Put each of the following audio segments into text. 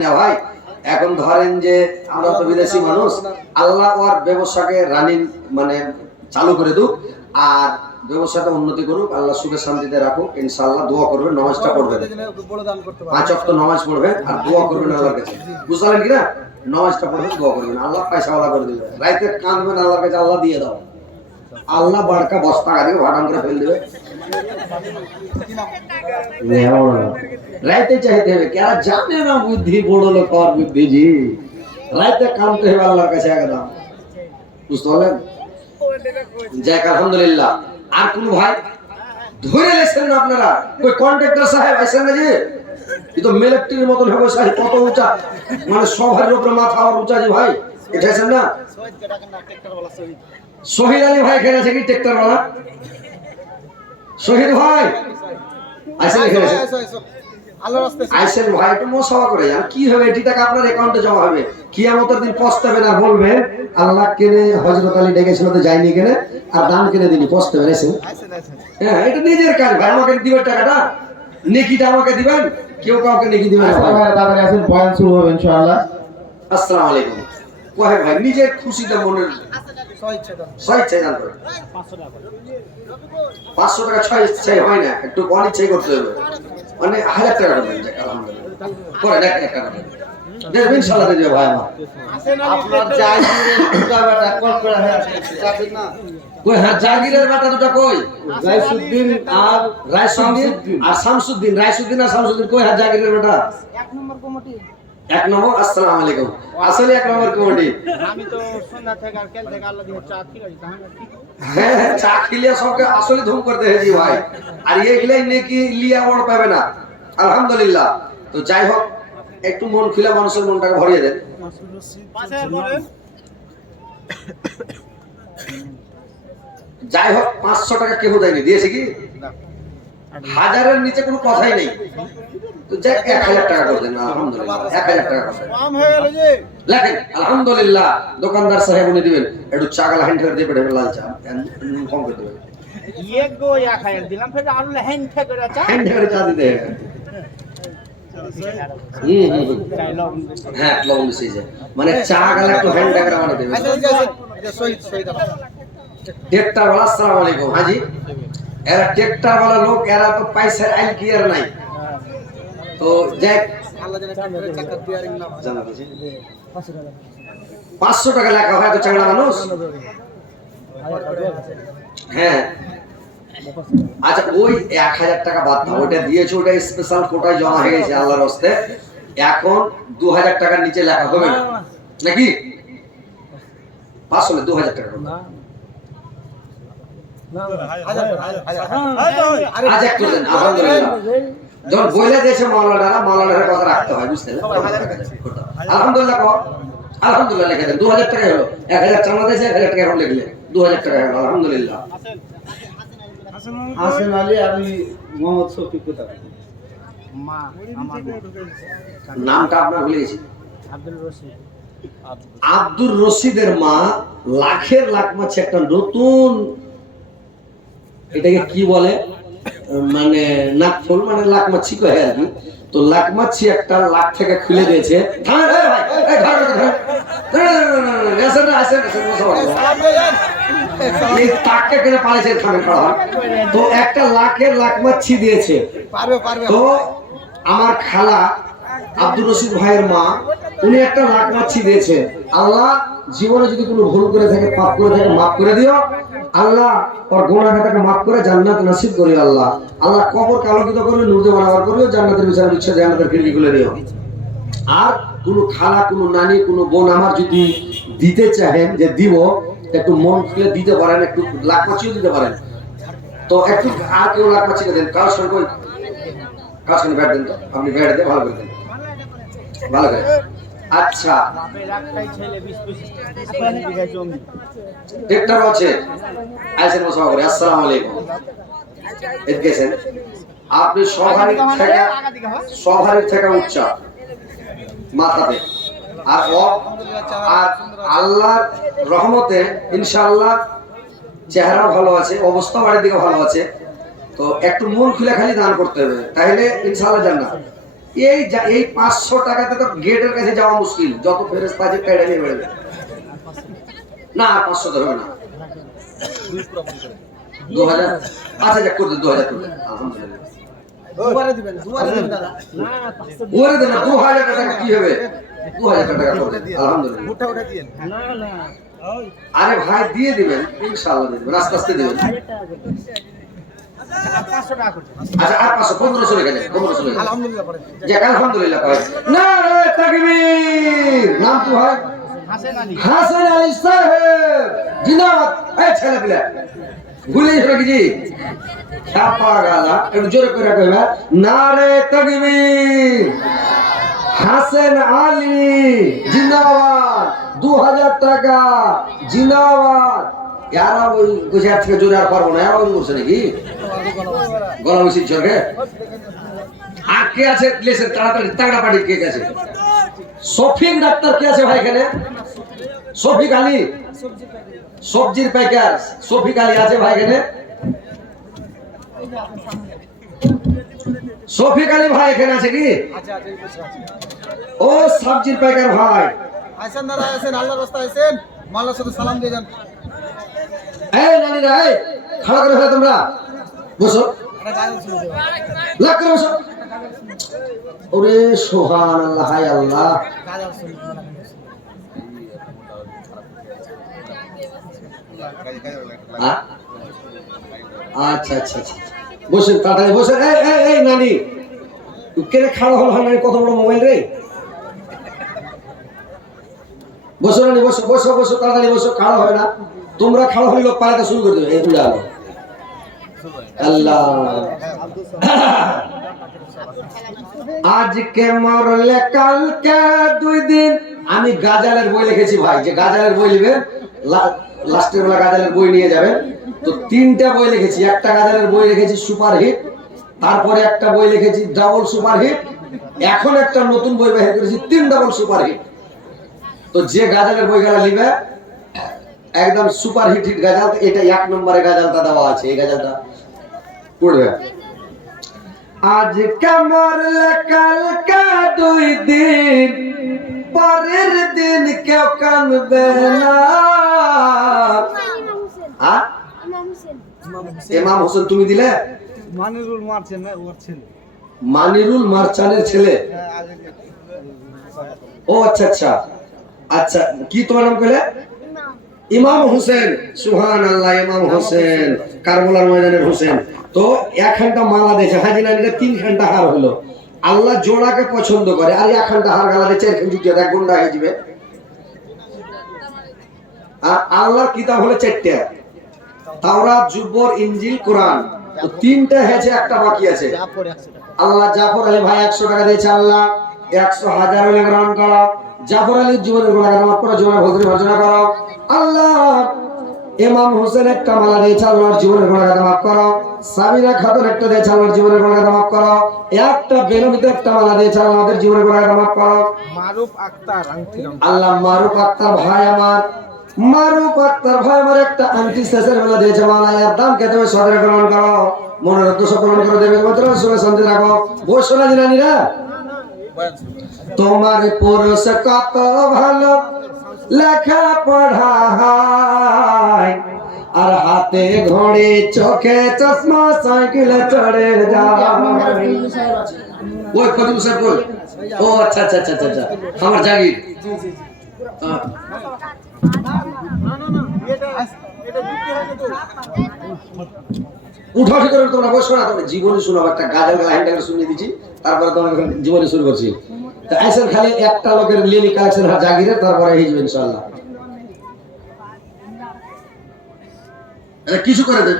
না ভাই, এখন ধরেন যে আমরা তো বিদেশি মানুষ, আল্লাহ ওর ব্যবসাকে রানিং মানে চালু করে দুক আর ব্যবসাটা উন্নতি করুক, আল্লাহ সুখে শান্তিতে রাখুক, ইনশাআল্লাহ দোয়া করবেন, নামাজটা পড়বেন, 5 ওয়াক্ত নামাজ পড়বেন আর দোয়া করবেন আল্লাহর কাছে, বুঝলেন কি না? নামাজটা পড়বেন, দোয়া করবেন, আল্লাহ পয়সাওয়ালা করে দেবে। রাইতে কাঁদবেন আল্লাহর কাছে, আল্লাহ দিয়ে দাও, আল্লাহ বাড়কা বস্তা গাড়ি ভাড়াম করে ফেল দেবে। রাইতে চাইতে হবে, কেরা জানে না বুদ্ধি বড় লোক আর বুদ্ধিজি, রাইতে কামতে হবে আল্লাহর কাছে একদম, বুঝতে পারলেন? যাক আলহামদুলিল্লাহ। আর কোন ভাই ধরে লেছেন না আপনারা? ওই কন্ট্রাক্টর সাহেব আইছেন না যে, এই তো মিলিটারির মতন হবে সাহেব, কত উঁচা, মানে সবার উপরে মাথা আর উঁচা যে ভাই, এটা আছেন না? শহীদ আলী ভাই এখানে আছে কি ট্রাক্টর वाला? শহীদ ভাই আইছেন এখানে? আল্লাহর রাস্তায় আইছেন ভাই, একটু মোসাওয়া করে যান, কি হবে এটি টাকা আপনার অ্যাকাউন্টে জমা হবে, কিয়ামতের দিন পস্তাবেন আর বলবেন আল্লাহ কেনে হযরত আলী ডেকেছিল তো যায়নি কেনে, আর দান কিনে দিনি, পস্তাবেন। আইছেন? হ্যাঁ, এটা নিজের কাজ ভাই, আমাকে দিবেন টাকাটা, নেকিটা আমাকে দিবেন, কেউ কাউকে নেকি দিবেন না ভাই। তারপরে আছেন, বয়ান শুরু হবে ইনশাআল্লাহ। আসসালামু আলাইকুম। কয় ভাই নিজের খুশিতে মনের ছয় দান করে 500 টাকা, 6 ইচ্ছাই হয় না, একটু কম ইচ্ছাই করতে হবে, মানে 1000 টাকা করবেন, আলহামদুলিল্লাহ করেন, 1 টাকা দেখবেন ইনশাআল্লাহ দিয়ে দেবে ভাই আমার। আপনার জায়গিরের দুটা বেটা কল করে আছে, জাকির না কই? হ্যাঁ, জাগিরের বেটা দুটা কই? রাইসুদ্দিন আর রাইসুদ্দিন আর শামসুদ্দিন। রাইসুদ্দিন আর শামসুদ্দিন কই? হ্যাঁ, জাগিরের বেটা 1 নম্বর কমিটি। 1 নম্বর। আসসালামু আলাইকুম। আসলে 1 নম্বর কমিটি। আমি তো সন্ধ্যা থেকে আর কাল থেকে আল্লাহ দিয়ে চা খেলাম, তাহলে ঠিক। হ্যাঁ হ্যাঁ, চা খেলিয়া সবকে আসলে ধুম করতে হেজি ভাই, আর এইগুলাই নেকি লিয়া বড় পাবে না, আলহামদুলিল্লাহ। তো যাই হোক, একটু মন খুলে মানুষের মনটাকে ভরিয়ে দেন। যাই হোক, 500 টাকা কেউ দেয়নি, দিয়েছে কি? হাজারের নিচে কোনো কথাই নেই, তো যাক 1000 টাকা করে দেন, আলহামদুলিল্লাহ 1000 টাকা করে কম হয়ে গেল যে লেখেন, আলহামদুলিল্লাহ। দোকানদার সাহেব উনি দিবেন একটু চা গালা হ্যান্ড দিয়ে পেটে লাল চা কম করে দেবেন, এক গো ইয়া খাইল দিলাম, ফের আলু হ্যান্ড থেকে করে চা হ্যান্ড করে চা দিতে হবে। হ্যাঁ, লবণ দিছে, মানে চা গালা একটু হ্যান্ড করে মানে দেবেন। ট্রাক্টর वाला আসসালামু আলাইকুম। হাজি, এরা ট্রাক্টর वाला লোক, এরা তো পয়সার আইল কি আর নাই, তো যাক আল্লাহ জানে টাকা বিয়ারিং না জানা দিছি 500 টাকা লেখা হয় তো চাংড়া মানুষ। হ্যাঁ, আচ্ছা, ওই 1000 টাকা বাদ দাও, ওটা দিয়েছো, ওটা স্পেশাল কোটায় জমা হয়ে গেছে আল্লাহর রাস্তে। এখন 2000 টাকার নিচে লেখা হবে না নাকি? 500 2000 টাকা না, আজ এক করেন, আলহামদুলিল্লাহ। যখন বইলে দিয়েছে মাওলানারা কথা রাখতে হয়, বুঝতে আলহামদুলিল্লাহ কর, আলহামদুলিল্লাহ লিখে দেন। 2000 টাকা হলো, 1000 চাঁদা দিয়েছে, 1000 টাকা এখন লিখলে 2000 টাকা হলো, আলহামদুলিল্লাহ। হাসেন আলী, আমি মোহাম্মদ শফিক কোথা মা আমার নামটা আপনার ভুলে গেছি, আব্দুল রশিদ। আব্দুর রশিদের মা লাখের লাখ মাছ একটা নতুন, এটাকে কি বলে, মানে নাকফুল, মানে লাখ মাছি কয় আর কি, তো লাখ মাছি একটা লাখ থেকে খুলে দিয়েছে। তো একটা লাখের লাখ মাছি দিয়েছে, তো আমার খালা আব্দুর রশিদ ভাইয়ের মা, উনি একটা লাখ মাছি দিয়েছে। আল্লাহ জীবনে যদি কোনো ভুল করে থাকে, পাপ করে থাকে, মাফ করে দিও আল্লাহ, ওর গুনাহটাকে মাফ করে জান্নাত নসিব করি আল্লাহ। আল্লাহ কবরকে আলোকিত করবে, নূর দিয়ে বানাবার করবে, জান্নাতের বিচার ইচ্ছা জান্নাতের খিড়কি খুলে দিও। আর কোনো খালা, কোনো নানি, কোনো বোন আমার যদি দিতে চাহেন যে দিব, একটু মন খুলে দিতে পারেন, একটু লাখ মাছিও দিতে পারেন, তো একটু আর কেউ লাখ মাছিকে দেন, কারোর সঙ্গে কারোর সঙ্গে ব্যাট দেন, তো আপনি ব্যাট দিয়ে ভালো করে দেন, ভালো করে। আচ্ছা, ট্রাক্টর আছে, আইসেন মোসাফা করে। আসসালামু আলাইকুম। এদিকেছেন আপনি সভারির থেকে উচ্চা মাথাতে, আর আল্লাহর রহমতে ইনশাআল্লাহ চেহারা ভালো আছে, অবস্থা বাড়ির দিকে ভালো আছে, তো একটু মন খুলে খালি দান করতে হবে, তাহলে ইনশাআল্লাহ জান্নাত। এই 500 টাকাতে তো গেটের কাছে যাওয়া মুশকিল, যত ফেরেশতা আছে কেড়ে নিয়ে বেরোবে। না 500 তো হবে না, 2000 আচ্ছা যা করে 2000 করে আলহামদুলিল্লাহ। দুবারে দিবেন দাদা। ওরে দেন 2000 টাকা কি হবে, 2000 টাকা করে আলহামদুলিল্লাহ। উঠা দিয়েন। আরে ভাই দিয়ে দিবেন ইনশাআল্লাহ, দিয়ে দিবেন আস্তে আস্তে দিবেন। আচ্ছা আর 500 1500 রেখে দেন, 1500 রেখে দেন। আলহামদুলিল্লাহ পড়ে। যাক আলহামদুলিল্লাহ কয় নারে তাকবীর। নাম কি হয়? হাসান আলী সাহেব জিন্দাবাদ। এই ছেলে পিলা ভুলে যাবে কি জি ছাপা গালা একটু জোরে করে কইবা নারে তাকবীর। হাসান আলী জিন্দাবাদ, 2000 টাকা জিন্দাবাদ। यारा ওই গুজরাট থেকে জোরে আর পারবো না, আর ওই বলছে নাকি গলা মিছিল চরকে। আর কে আছে লেসের তাড়াতাড়ি তাগড়া পাটি কে আছে? শফিক ডাক্তার কে আছে ভাই এখানে? শফিক আলী সবজির প্যাকার, শফিক আলী আছে ভাই এখানে? শফিক আলী ভাই এখানে আছে কি? আচ্ছা আচ্ছা এই বসে আছে। ও সবজির প্যাকার ভাই আইসেন দাদা আইসেন, আল্লাহর রাস্তায় আইসেন, মাল্লার সাথে সালাম দিয়ে যান। এই নানিরা এই খাড়া করে ফেলে তোমরা বসো, এটা গায়ে ছিল দেওয়া। লাগ করে বসো। ওরে সুবহানাল্লাহ, হায় আল্লাহ। গায়ে ছিল। হ্যাঁ? আচ্ছা আচ্ছা আচ্ছা বসেন তাড়াতাড়ি বসেন। এই এই এই নানি কেন খাড়া হল হয় না, কত বড় মোবাইল রে। বসো নানি বসো বসো বসো তাড়াতাড়ি বসো, খাড়া হয় না। তোমরা খাড়া হলে লোক পালাতে শুরু করে দেবে। এই বুঝা গেল আল্লাহ। আজকে মরলে কালকে 2 দিন। আমি গাজালের বই লিখেছি ভাই, যে গাজালের বই লিখবেন লাস্টের বেলা গাজালের বই নিয়ে যাবেন। তো 3টা বই লিখেছি, একটা গাজালের বই লিখেছি সুপার হিট, তারপরে একটা বই লিখেছি ডাবল সুপার হিট, এখন একটা নতুন বই বের করেছি 3 ডাবল সুপার হিট। তো যে গাজালের বই গেলা লিবে একদম সুপার হিট হিট গাজাল, এটা 1 নম্বরে গাজালটা দেওয়া আছে, এই গাজালটা পড়বে। আজ মরলে কালকে 2 দিন, পরের দিন কেউ কানবে না। ইমাম হোসেন তুমি দিলে? মানিরুল মারছেন না ওর ছেলে। মানিরুল মারচানের ছেলে। ও আচ্ছা আচ্ছা আচ্ছা, কি তোমার নাম কইলে? ইমাম হোসেন। সুবহানাল্লাহ, ইমাম হোসেন কারবালার ময়দানের হোসেন। তো 1 ঘন্টা মালা দিয়েছে হাজি নানিরা, 3 ঘন্টা হার হলো। আল্লাহ জোড়াকে পছন্দ করে, আর 1 ঘন্টা হার গালা দিয়ে 4 ঘন্টা এক গুন্ডা হয়ে যাবে। আর আল্লাহর কিতাব হলো 4টা, তাওরাত, জুবর, ইনজিল, কোরআন। তো 3টা হয়েছে, একটা বাকি আছে। আল্লাহ জাফর আলী ভাই 100 টাকা দিয়েছে। আল্লাহ 100,000 হলে গ্রহণ করো। জাফর আলীর জীবনের গুনাহ মাফ করো, জীবনের ভক্তি ভর্জনা করো। আল্লাহ ইমাম হোসেন একটা মালা দিয়েছে, আল্লাহর জীবনের গুনাহ মাফ করো। সামিরা খাতুন একটা দিয়েছে, আল্লাহর জীবনের গুনাহ মাফ করো। একটা বেনবিতে একটা মালা দিয়েছে, আল্লাহ আমাদের জীবনের গুনাহ মাফ করো। মারুফ আক্তার আংটি আল্লাহ মারুফ আক্তার ভাই আমার, মারুফ আক্তার ভাই আমার একটা আংটি শেষের বেলা দিয়েছে, মালা এর দাম কে তুমি সদরে গ্রহণ করো, মনের উদ্দেশ্য পূরণ করে দেবে, মাত্র সুখে শান্তি রাখো। বসো না জিনানিরা, তোমার পুরুষ কত ভালো লেখা পড়া হয়, আর হাতে ঘড়ি, চোখে চশমা, সাইকেলে চড়ে যায়। ওই ফজল সাহেব কই? ও আচ্ছা আচ্ছা আচ্ছা আচ্ছা, আমার জাগির। উঠা উঠি করে তোমরা বসো না, তোমরা জীবনী শোনাবো। একটা গাজাল গালা হ্যান্ডাকে শুনিয়ে দিচ্ছি, তারপরে তোমার জীবনী শুরু করছি। তো আইসেন খালি একটা লোকের লিলি কালেকশন হয় জাগিরের, তারপরে হয়ে যাবে ইনশাআল্লাহ। কিছু করে দেন।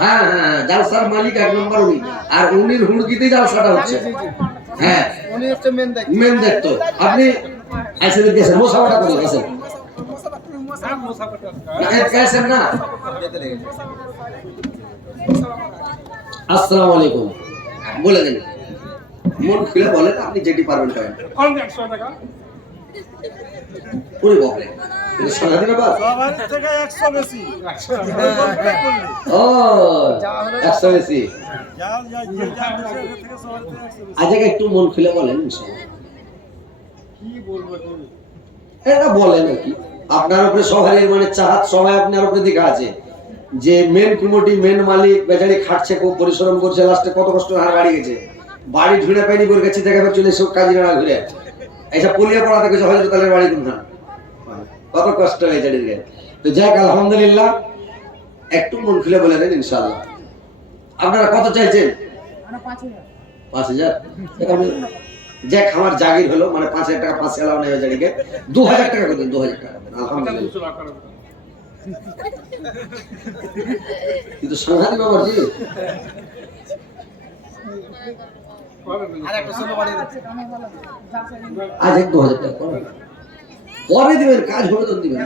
হ্যাঁ হ্যাঁ, জালসার মালিক 1 নম্বর উনি, আর উনির হুড়কিতেই জালসাটা হচ্ছে। হ্যাঁ উনি হচ্ছে মেন দেখতো। আপনি আইসেন গেছেন মোসাফাটা করে গেছেন না। আসসালামু আলাইকুম বলে দেন, মন খুলে বলেন, আপনি যেটি পারবেন করেন। ওরে বাপরে, সাংঘাতিক ব্যাপার। সবার থেকে 100 বেশি ও 100 বেশি। আজকে একটু মন খুলে বলেন কি বলবো এটা বলেন কি আপনার উপরে সবারই মানে চাহাত সবাই আপনার উপরে দেখা আছে যে মেন কমিটি মেন মালিক বেচারি খাটছে খুব পরিশ্রম করছে লাস্টে কত কষ্ট হার বাড়ি গেছে বাড়ি ঝুড়ে পাইনি করে গেছে দেখা চলে সব কাজে না ঘুরে এইসব পুলিয়া পড়াতে গেছে হয়তো তাদের বাড়ি কোনখান কত কষ্ট হয়েছে এদিকে তো যাক আলহামদুলিল্লাহ একটু মন খুলে বলে দেন ইনশাআল্লাহ আপনারা কত চাইছেন 5000 যাক আমার জাগির হলো মানে 5000 টাকা 5 এলাও নেই বেচারিকে 2000 টাকা করে দিন 2000 টাকা আলহামদুলিল্লাহ কিন্তু সাংঘাতিক ব্যাপার জি আজ এক 2000 টাকা পরে দিবেন কাজ হবে তো দিবেন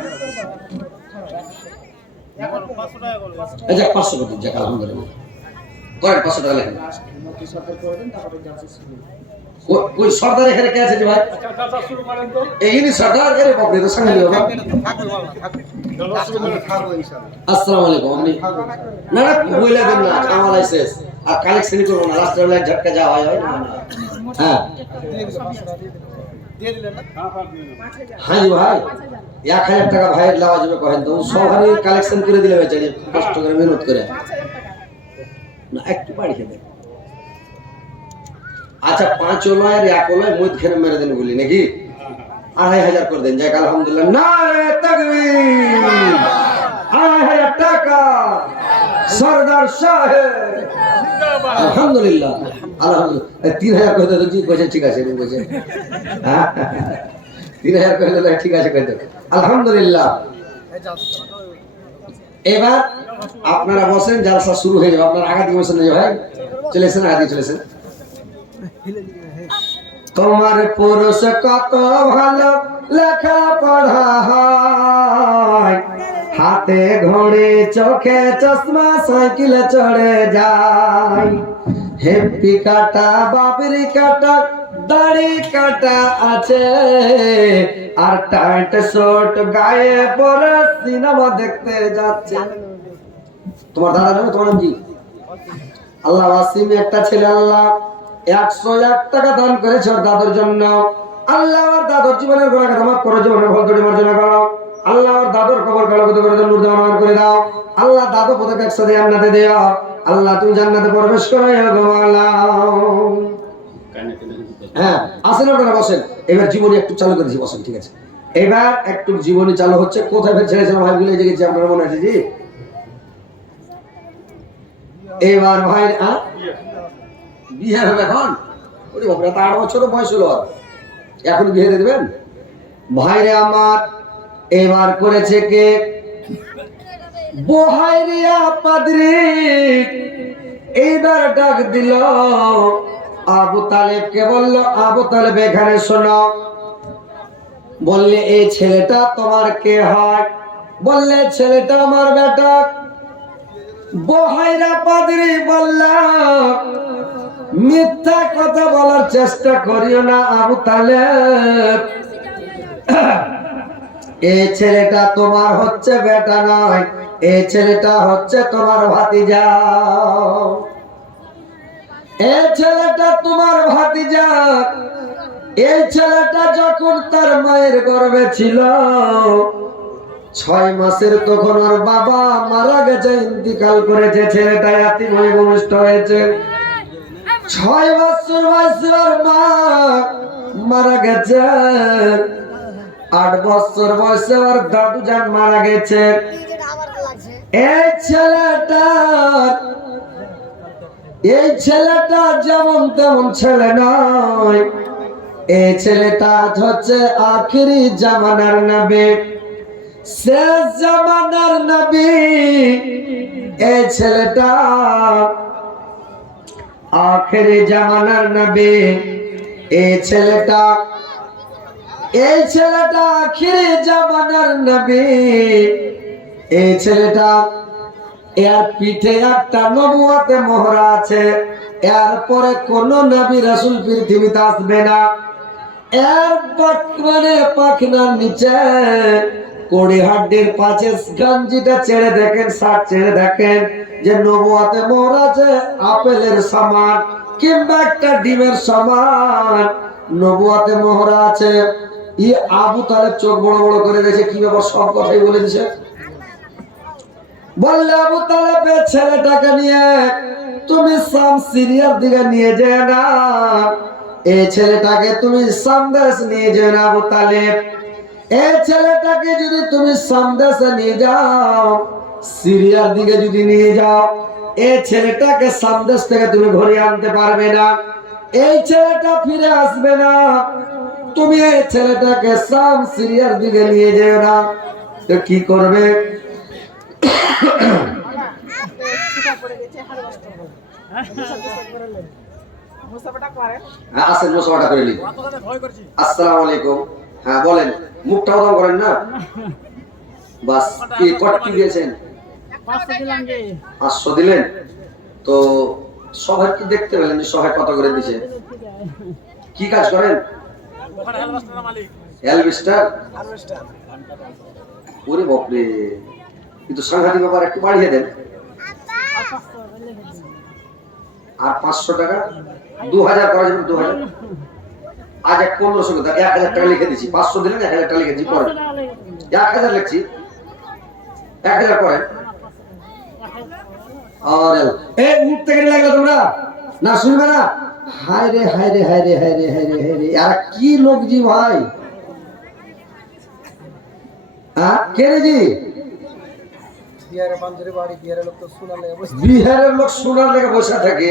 আচ্ছা 500 টাকা দিন যাক আলহামদুলিল্লাহ করেন 500 টাকা লেখেন कोई सरदार এখানে কে আছে জি ভাই এইনি সরদার এর বাপরে তো সঙ্গে বাবা আসসালামু আলাইকুম আপনি না না বইলা দেন না কামাল আইসেস আর কালেকশন করব না রাস্তার বেলায় ঝটকা যাওয়া হয় না হ্যাঁ দিয়ে দিলেন না হ্যাঁ জি ভাই 1000 টাকা ভাইয়ের লাওয়া যাবে কহেন তো সবারই কালেকশন করে দিলে বেচারি কষ্ট করে মেহনত করে না একটু বাড়িয়ে দেন আচ্ছা 5 ওলায় 1 ওলায় মধ্যখানে মেরে দেন বলি নাকি 2500 করে দেন যাক আলহামদুলিল্লাহ নারে তাকবীর 2500 টাকা সরদার সাহেব আলহামদুলিল্লাহ আলহামদুলিল্লাহ 3000 কই দাও জি কইছে ঠিক আছে কইছে হ্যাঁ 3000 কই দাও ঠিক আছে কই দাও আলহামদুলিল্লাহ এবার আপনারা বসেন জালসা শুরু হয়ে যাবে আপনারা আগে দিয়ে বসেন না ভাই চলেছেন আগে চলেছেন তোমার পুরুষ কত ভালো লেখা পড়া হয় হাতে ঘড়ি চোখে চশমা সাইকেলে চড়ে যায় হেপি কাটা বাবরি কাটা দাড়ি কাটা আছে আর টাইট শর্ট গায়ে পরে সিনেমা দেখতে যাচ্ছে তোমার দাদা জানো তোমার নাম কি আল্লাহ ওয়াসিম একটা ছেলে আল্লাহ 101 টাকা দান করেছে ওর দাদুর জন্য আল্লাহ ওর দাদুর জীবনের গুনাহ ক্ষমা করে জীবনের ভুল ত্রুটি মার্জনা করো আল্লাহ ওর দাদুর কবর কালোকিত করে দাও নূর দান করে দাও আল্লাহ দাদু পদকে 100 জান্নাতে দিও আল্লাহ তুমি জান্নাতে প্রবেশ করাইও গো আল্লাহ হ্যাঁ আসেন আপনারা বসেন এবার জীবনী একটু চালু করে দিই বসেন ঠিক আছে এবার একটু জীবনী চালু হচ্ছে কোথায় ফের ছেড়েছিলাম ভাই ভুলে গেছি আপনারা মনে আছে জি এবার ভাই বিয়ে হবে এখন ওরে বাবা তা 8 বছর বয়স হলো এখন বিয়ে দিয়ে দেবেন ভাইরে আমার এবার করেছে কে বহাইরিয়া পাদ্রী এইবার ডাক দিল আবু তালেবকে বলল আবু তালেব এখানে শোনো বললে এই ছেলেটা তোমার কে হয় বললে ছেলেটা আমার বেটা বহাইরা পাদ্রী বলল মিথ্যা কথা বলার চেষ্টা করিও না আবু তালেব এই ছেলেটা তোমার হচ্ছে বেটা নয় এই ছেলেটা হচ্ছে তোমার ভাতিজা এই ছেলেটা তোমার ভাতিজা এই ছেলেটা যখন তার মায়ের গর্ভে ছিল 6 মাসের তখন ওর বাবা মারা গেছে ইন্তিকাল করেছে ছেলেটা ইয়াতীম হয়ে ভূমিষ্ঠ হয়েছে 6 বছর বয়সে ওর মা মারা গেছে 8 বছর বয়সে ওর দাদু জান মারা গেছে এই ছেলেটা যেমন তেমন ছেলে নয় এই ছেলেটা হচ্ছে আখিরি জামানার নবী শেষ জামানার নবী এই ছেলেটা আখিরি জামানার নবী এই ছেলেটা আখিরি জামানার নবী এই ছেলেটা এর পিঠে একটা নবুয়তে মোহরা আছে এরপরে কোন নবী রাসূল পৃথিবীতে আসবে না এর মানে পাখনার নিচে কোড়ি হাড্ডির পাশে গঞ্জিটা ছেড়ে দেখেন, শার্ট ছেড়ে দেখেন যে নবুয়াতে মোহর আছে আপেলের সমান কিংবা একটা ডিমের সমান নবুয়াতে মোহর আছে। ই আবু তালেব চোখ বড় বড় করে দিয়েছে, কি ব্যাপার সব কথাই বলে দিছে। বললে আবু তালেবের ছেলেটাকে নিয়ে তুমি শাম সিরিয়ার দিকে নিয়ে যেও না, এই ছেলেটাকে তুমি সন্দেশ নিয়ে যেও না আবু তালেব। এই ছেলেটাকে যদি তুমি সন্দেশে নিয়ে যাও, সিরিয়ার দিকে যদি নিয়ে যাও, এই ছেলেটাকে সন্দেশ থেকে তুমি ঘুরিয়ে আনতে পারবে না, এই ছেলেটা ফিরে আসবে না। তুমি এই ছেলেটাকে শাম সিরিয়ার দিকে নিয়ে যেও না, তো কি করবে? আসেন মুসাফাটা করে নিন। আসসালামু আলাইকুম। হ্যাঁ বলেন, মুখটা ওরকম করেন না বাস। কি কত কি দিয়েছেন? 500 দিলেন। তো সবাই কি দেখতে পেলেন যে সবাই কত করে দিয়েছে? কি কাজ করেন? এলভিস্টার। ওরে বাপরে, কিন্তু সাংঘাতিক ব্যাপার, একটু বাড়িয়ে দেন। আর 500 টাকা 2000 করা যাবে। 2000 আজ 1500 টাকা 1000 টাকা লিখে দিচ্ছি। 500 দিলেন, 1000 টাকা লিখে দিচ্ছি। পরে 1000 লিখছি, 1000 করেন। আরে এই মুখ থেকে লাগলো তোমরা না, শুনবে না? হায় রে হায় রে হায় রে হায় রে হায় রে হায় রে, আর কি লোক জি ভাই। হ্যাঁ কে রে জি? বিহারের লোক শোনার লেগে বসে থাকে,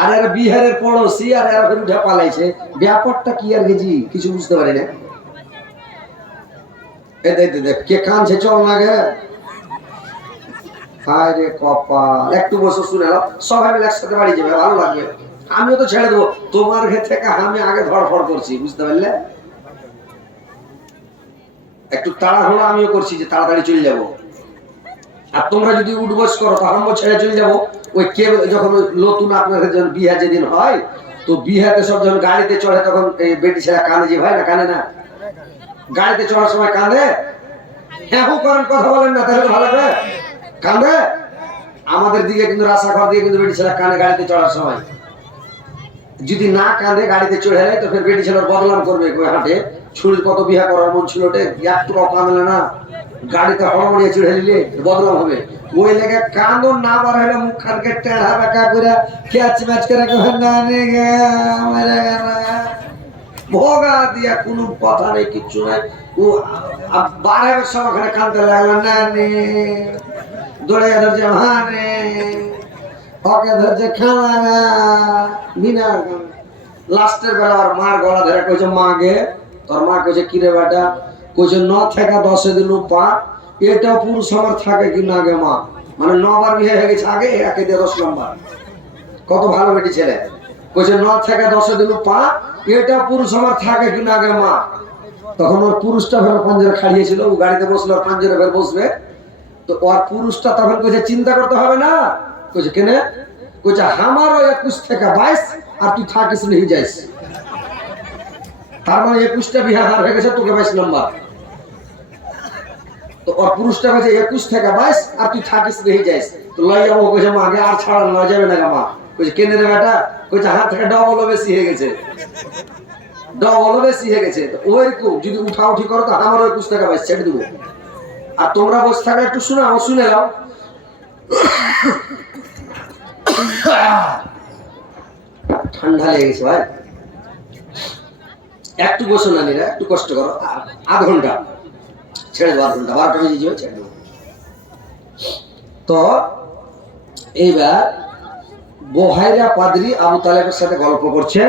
আর এরা বিহারের পড়োশি, আর এরা উঠে পালাইছে। ব্যাপারটা কি আর গেছি কিছু বুঝতে পারি না। দেখ কে কানছে, চল না গে। হায় রে কপাল, একটু বসে শুনে নাও, সবাই মিলে একসাথে বাড়ি যাবে, ভালো লাগবে। আমিও তো ছেড়ে দেবো, তোমার ঘর থেকে আমি আগে ধড়ফড় করছি, বুঝতে পারলে? একটু তাড়াহুড়ো আমিও করছি যে তাড়াতাড়ি চলে যাবো। আর তোমরা যদি উঠবস করো তখন ছেড়ে চলে যাবো। ওই কে যখন নতুন আপনার যখন বিয়া যেদিন হয়, তো বিহাতে সব যখন গাড়িতে চড়ে তখন এই বেটি ছেড়া কাঁদে, যে ভাই না কাঁদে না? গাড়িতে চড়ার সময় কাঁদে। হ্যাঁ করেন, কথা বলেন না, তাহলে ভালো হবে। কাঁদে আমাদের দিকে কিন্তু রাস্তাঘর দিয়ে কিন্তু বেটি ছেড়া কাঁদে গাড়িতে চড়ার সময়। যদি না কাঁদে গাড়িতে চড়ে যায় তো ফের বেটি ছেলের বদনাম করবে। হাটে ছুরির কত বিহা করার মন ছিল, একটু কাঁদলে না, গাড়িতে হড়মড়িয়ে চড়ে নিলে বদনাম হবে। ওই লেগে কান্দন না বার হলে মুখ খানকে টেढ़া বেঁকা করে ক্যাচ ম্যাচ করে ভোগা দিয়া কোনো কথা নেই, কিচ্ছু নাই। ও বারবার সব ওখানে কাঁদতে লাগলো, না নে দৌড়ে ধরছে, হানে ওকে ধরছে খানা বিনা। লাস্টের বেলা আর মার গলা ধরে কইছে, মা গে। তোর মা কইছে কি রে বেটা? কইছে 9 থেকে 10 দিন পা এটা পুরুষ আমার থাকে কি না গে মা? মানে 9 বার বিয়ে হয়ে গেছে আগে, একে দিয়ে 10 নম্বর। কত ভালো বেটি ছেলে। কইছে 9 থেকে 10 দিন পা এটা পুরুষ আমার থাকে কি না গে মা? তখন ওর পুরুষটা ফের পাঞ্জরে খাড়িয়েছিল, ও গাড়িতে বসলো, আর পাঞ্জরে ফের বসবে। তো ওর পুরুষটা তখন কইছে চিন্তা করতে হবে না। কইছে কেনে? কইছে আমারও 21 থেকে 22 আর তুই থাকিস নেই যাইস। তার মানে 21টা বিয়ে হার হয়ে গেছে, তোকে 22 নম্বর। তো ওর পুরুষটা কইছে 21 থেকে 22 আর তুই থাকিস নেই যাইস। তো লইয়া ও কইছে মা আগে আর ছাড়া না যাবে না মা। কইছে কেনে রে বেটা? কইছে হাত থেকে ডবল বেশি হয়ে গেছে, ডবল বেশি হয়ে গেছে। তো ওইরকম যদি উঠাউঠি করো তো আমারও 21 থেকে 22 ছেড়ে দেবো। আর তোমরা বসে থাকলে একটু শোনাও, শুনে নাও। ঠান্ডা লেগে গেছে ভাই, একটু বসো না নিরা, একটু কষ্ট করো। আধ ঘন্টা ছেড়ে দেবো, আধ ঘন্টা 12টা বেজে যাবে, ছেড়ে দেবো। তো এইবার বোহাইরা পাদ্রী আবু তালেবের সাথে গল্প করছে।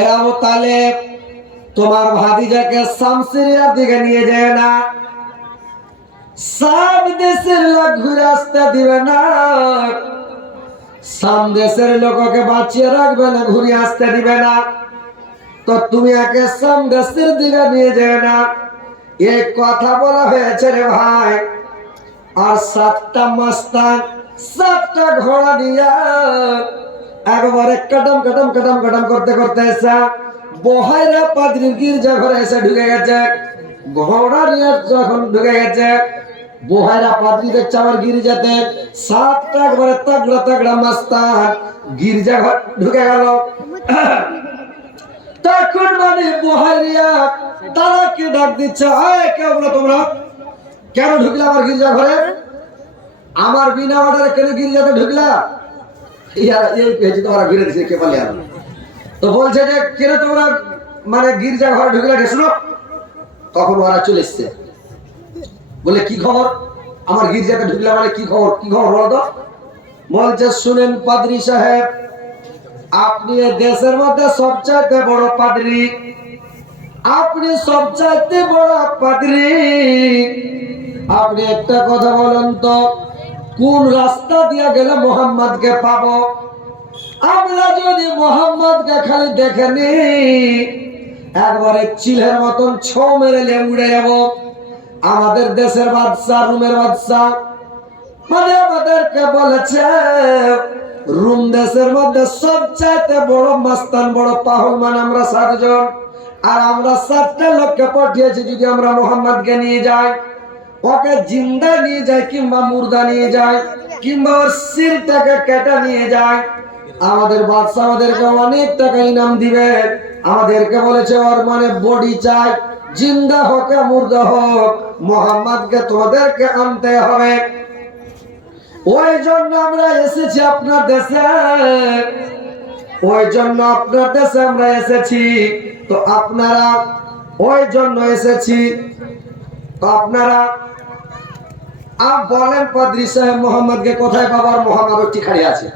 এ আবু তালেব, তোমার ভাতিজাকে শামসিরিয়ার দিকে নিয়ে যায় না, সব দেশের লোক ঘুরে আসতে দিবে না, সাম দেশের লোককে বাঁচিয়ে রাখবে না, ঘুরে আসতে দিবে না। তো তুমি একে সাম দেশের দিকে নিয়ে যায় না, এই কথা বলা হয়েছে রে ভাই। আর 7টা মাস্তান 7টা ঘোড়া নিয়ে একবারে কাটাম কাটাম কাটাম কাটাম করতে করতে এসে বোহাইরা পাদ্রীর গির্জা ঘরে এসে ঢুকে গেছে। ঘোড়া নিয়ে যখন ঢুকে গেছে, বোহাইরা পাদ্রী দেখছে আমার গির্জাতে 7টা একবারে তাগড়া তাগড়া মাস্তান গির্জা ঘর ঢুকে গেল। তখন মানে বোহাইরিয়া তারা কি ডাক দিচ্ছে, এই কেউ বলো তোমরা কেন ঢুকলে আমার গির্জা ঘরে? আমার বিনা অর্ডারে কেন গির্জাতে ঢুকলা? এই পেয়েছি তোমরা ঘিরে দিচ্ছে কে পালে। তো বলছে যে কেন তোমরা মানে গির্জা ঘরে ঢুকলে শুনো। তখন ওরা চলে এসছে, বলে কি খবর? আমার গির্জাতে ঢুকলে মানে কি খবর? কি খবর বলো তো? বলছে শুনেন পাদ্রী সাহেব, আপনি দেশের মধ্যে সবচাইতে বড় পাদ্রী, আপনি সবচাইতে বড় পাদ্রী। আপনি একটা কথা বলেন তো, কোন রাস্তা দিয়ে গেলে মোহাম্মদকে পাবো? আমরা যদি মোহাম্মদকে খালি দেখেনি একবারে চিলের মতন ছো মেরে উড়ে যাব। আমাদের দেশের বাদশা, রুমের বাদশা মানে আমাদেরকে বলেছে রুম দেশের মধ্যে সবচাইতে বড় মাস্তান, বড় পাহলমান আমরা 7 জন, আর আমরা 7টা লোককে পাঠিয়েছি যদি আমরা মোহাম্মদকে নিয়ে যাই, ওকে জিন্দা নিয়ে যায় কিংবা মুর্দা নিয়ে যায় কিংবা ওর শিরটাকে কেটে নিয়ে যায়, আমাদের বাদশা আমাদেরকে অনেক টাকা ইনাম দিবে। আমাদেরকে বলেছে ওর মানে বডি চাই, জিন্দা হোক মুর্দা হোক মোহাম্মদকে তোমাদেরকে আনতে হবে। ওই জন্য আমরা এসেছি আপনার দেশে, ওই জন্য আপনার দেশে আমরা এসেছি। তো আপনারা ওই জন্য এসেছি, তো আপনারা বলেন পাদ্রী সাহেব মোহাম্মদকে কোথায় পাবো? আর মোহাম্মদ ওটি খাড়ি আছে,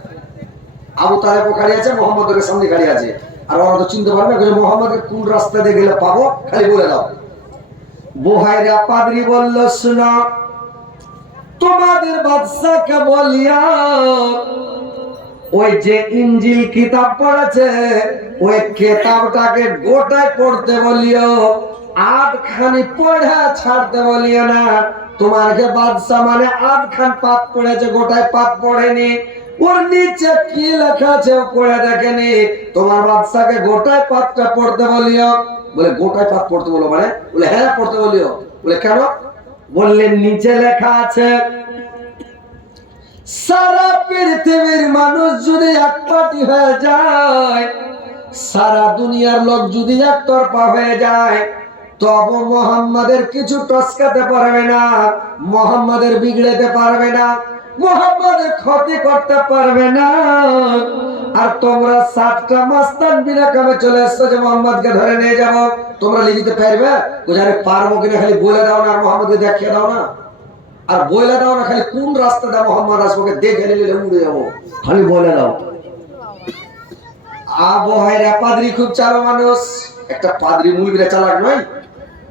আবু তালেব খাড়ি আছে, মোহাম্মদের সামনে খাড়ি আছে, আর ওরা তো চিনতে পারবে না মোহাম্মদের কোন রাস্তা দিয়ে গেলে পাবো, খালি বলে দাও। বোহাইরা পাদ্রী বলল শোনো, তোমাদের বাদশাকে বলিয়া ওই যে ইনজিল কিতাব পড়েছে ওই কিতাবটাকে গোটায় পড়তে বলিও, 8খানি পড়া ছাড়তে বলিও না। তোমারকে বাদশা মানে 8খান পাত পড়েছে, গোটায় পাত পড়েনি। ওর নিচে কি লেখা আছে পড়ে দেখেনি। তোমার বাদশাকে গোটায় পাতটা পড়তে বলিও। বলে গোটায় পাত পড়তে বলো মানে? বলে হ্যাঁ পড়তে বলিও। বলে কেন? বললেন নিচে লেখা আছে সারা পৃথিবীর মানুষ যদি একপাটি হয়ে যায়, সারা দুনিয়ার লোক যদি একতরফা হয়ে যায়, তবে মোহাম্মদের কিছু টসকাতে পারবে না, মোহাম্মদের বিগড়াতে পারবে না, মোহাম্মদের ক্ষতি করতে পারবে না। আর তোমরা 7টা মাস্তান বিনা কামে চলে এসছো যে মোহাম্মদকে ধরে নিয়ে যাবো, তোমরা লিখিতে পারবে? বুঝারে পারবো কিনা খালি বলে দাও না, আর মোহাম্মদকে দেখিয়ে দাও না, আর বলে দাও না খালি কোন রাস্তাটা মোহাম্মদ আসবে দেখে নিলে উড়ে যাবো, খালি বলে দাও। বোহাইরা পাদ্রী খুব চালো মানুষ। একটা পাদ্রী মুলবিরা চালাক নয়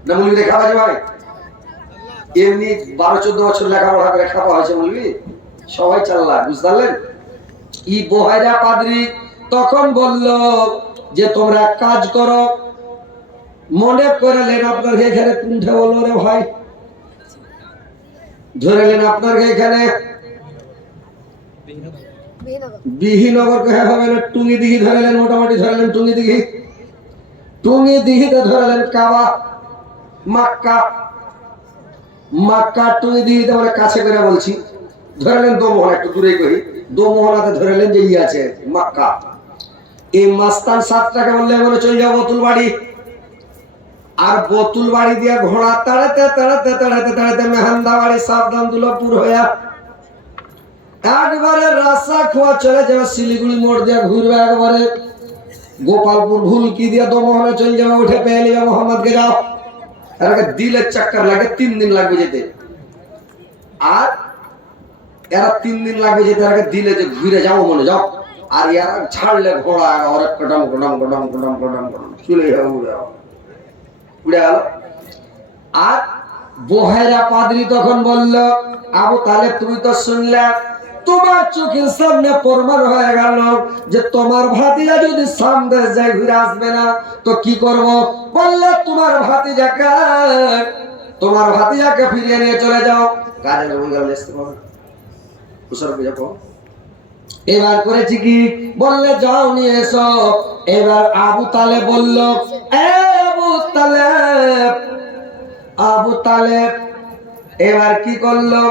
না? মুলবিরা খাওয়া যায় ভাই? এমনি 12-14 বছর লেখাপড়া করে খাওয়া হয়েছে মুলবি, সবাই চাল্লাক, বুঝতে পারলেন? ই বোহাইরা পাদ্রী তখন বলল যে তোমরা কাজ করো, মনে করলেন আপনার এখানে কোনটা বললো রে ভাই? ধরেলেন আপনার এখানে বিহিনগর কোথায় হবে না, টুঙ্গি দিঘি ধরেলেন, মোটামুটি ধরেলেন টুঙ্গি দিঘি, টুঙ্গি দিঘিতে ধরেলেন কাবা, মক্কা, মক্কা টুঙ্গি দিঘিতে মানে কাছে করে বলছি, ধরেলেন দোমোহনা, একটু দূরে করি, দোমোহনাতে ধরেলেন যে ই আছে মক্কা। এই মাস্তান 7টাকে বললে বলে চলে যাবো বোতুল বাড়ি, আর বোতুল বাড়ি দিয়ে ঘোড়া তাড়াতে তাড়াতে তাড়াতে তাড়াতে মেহান্দা বাড়ি, সাবধান দুলাপুর হইয়া একবারে রাস্তা খোয়া চলে যাবে, শিলিগুড়ি মোড় দিয়ে ঘুরবে, একবারে গোপালপুর ভুলকি দিয়ে দমোহনে চলে যাবে, উঠে পেয়ে নিবে মোহাম্মদকে, যাও। এরাকে দিলের চাক্কার লাগে, 3 দিন লাগবে যেতে, আর এরা 3 দিন লাগবে যেতে, এরাকে দিলে যে ঘুরে যাও মনে যাও, আর এরা ছাড়লে ঘোড়া অনেক কটাম কটাম কটাম কটাম কটাম কটাম চলে যাবে, উড়ে যাও, উড়ে গেল। আর বোহাইরা পাদ্রী তখন বলল আবু তালেব তুমি তো শুনলে, তোমার চোখের সামনে প্রমাণ হয়ে গেল যে তোমার ভাতিজা যদি সামনে যায় ঘুরে আসবে না, তো কি করব? বললে তোমার ভাতিজাকে ফিরিয়ে নিয়ে চলে যাও। এবার করেছি কি? বললে যাও নিয়ে এসো। এবার আবু তালেব বলল, আবু তালেব আবু তালেব এবার কি করলো,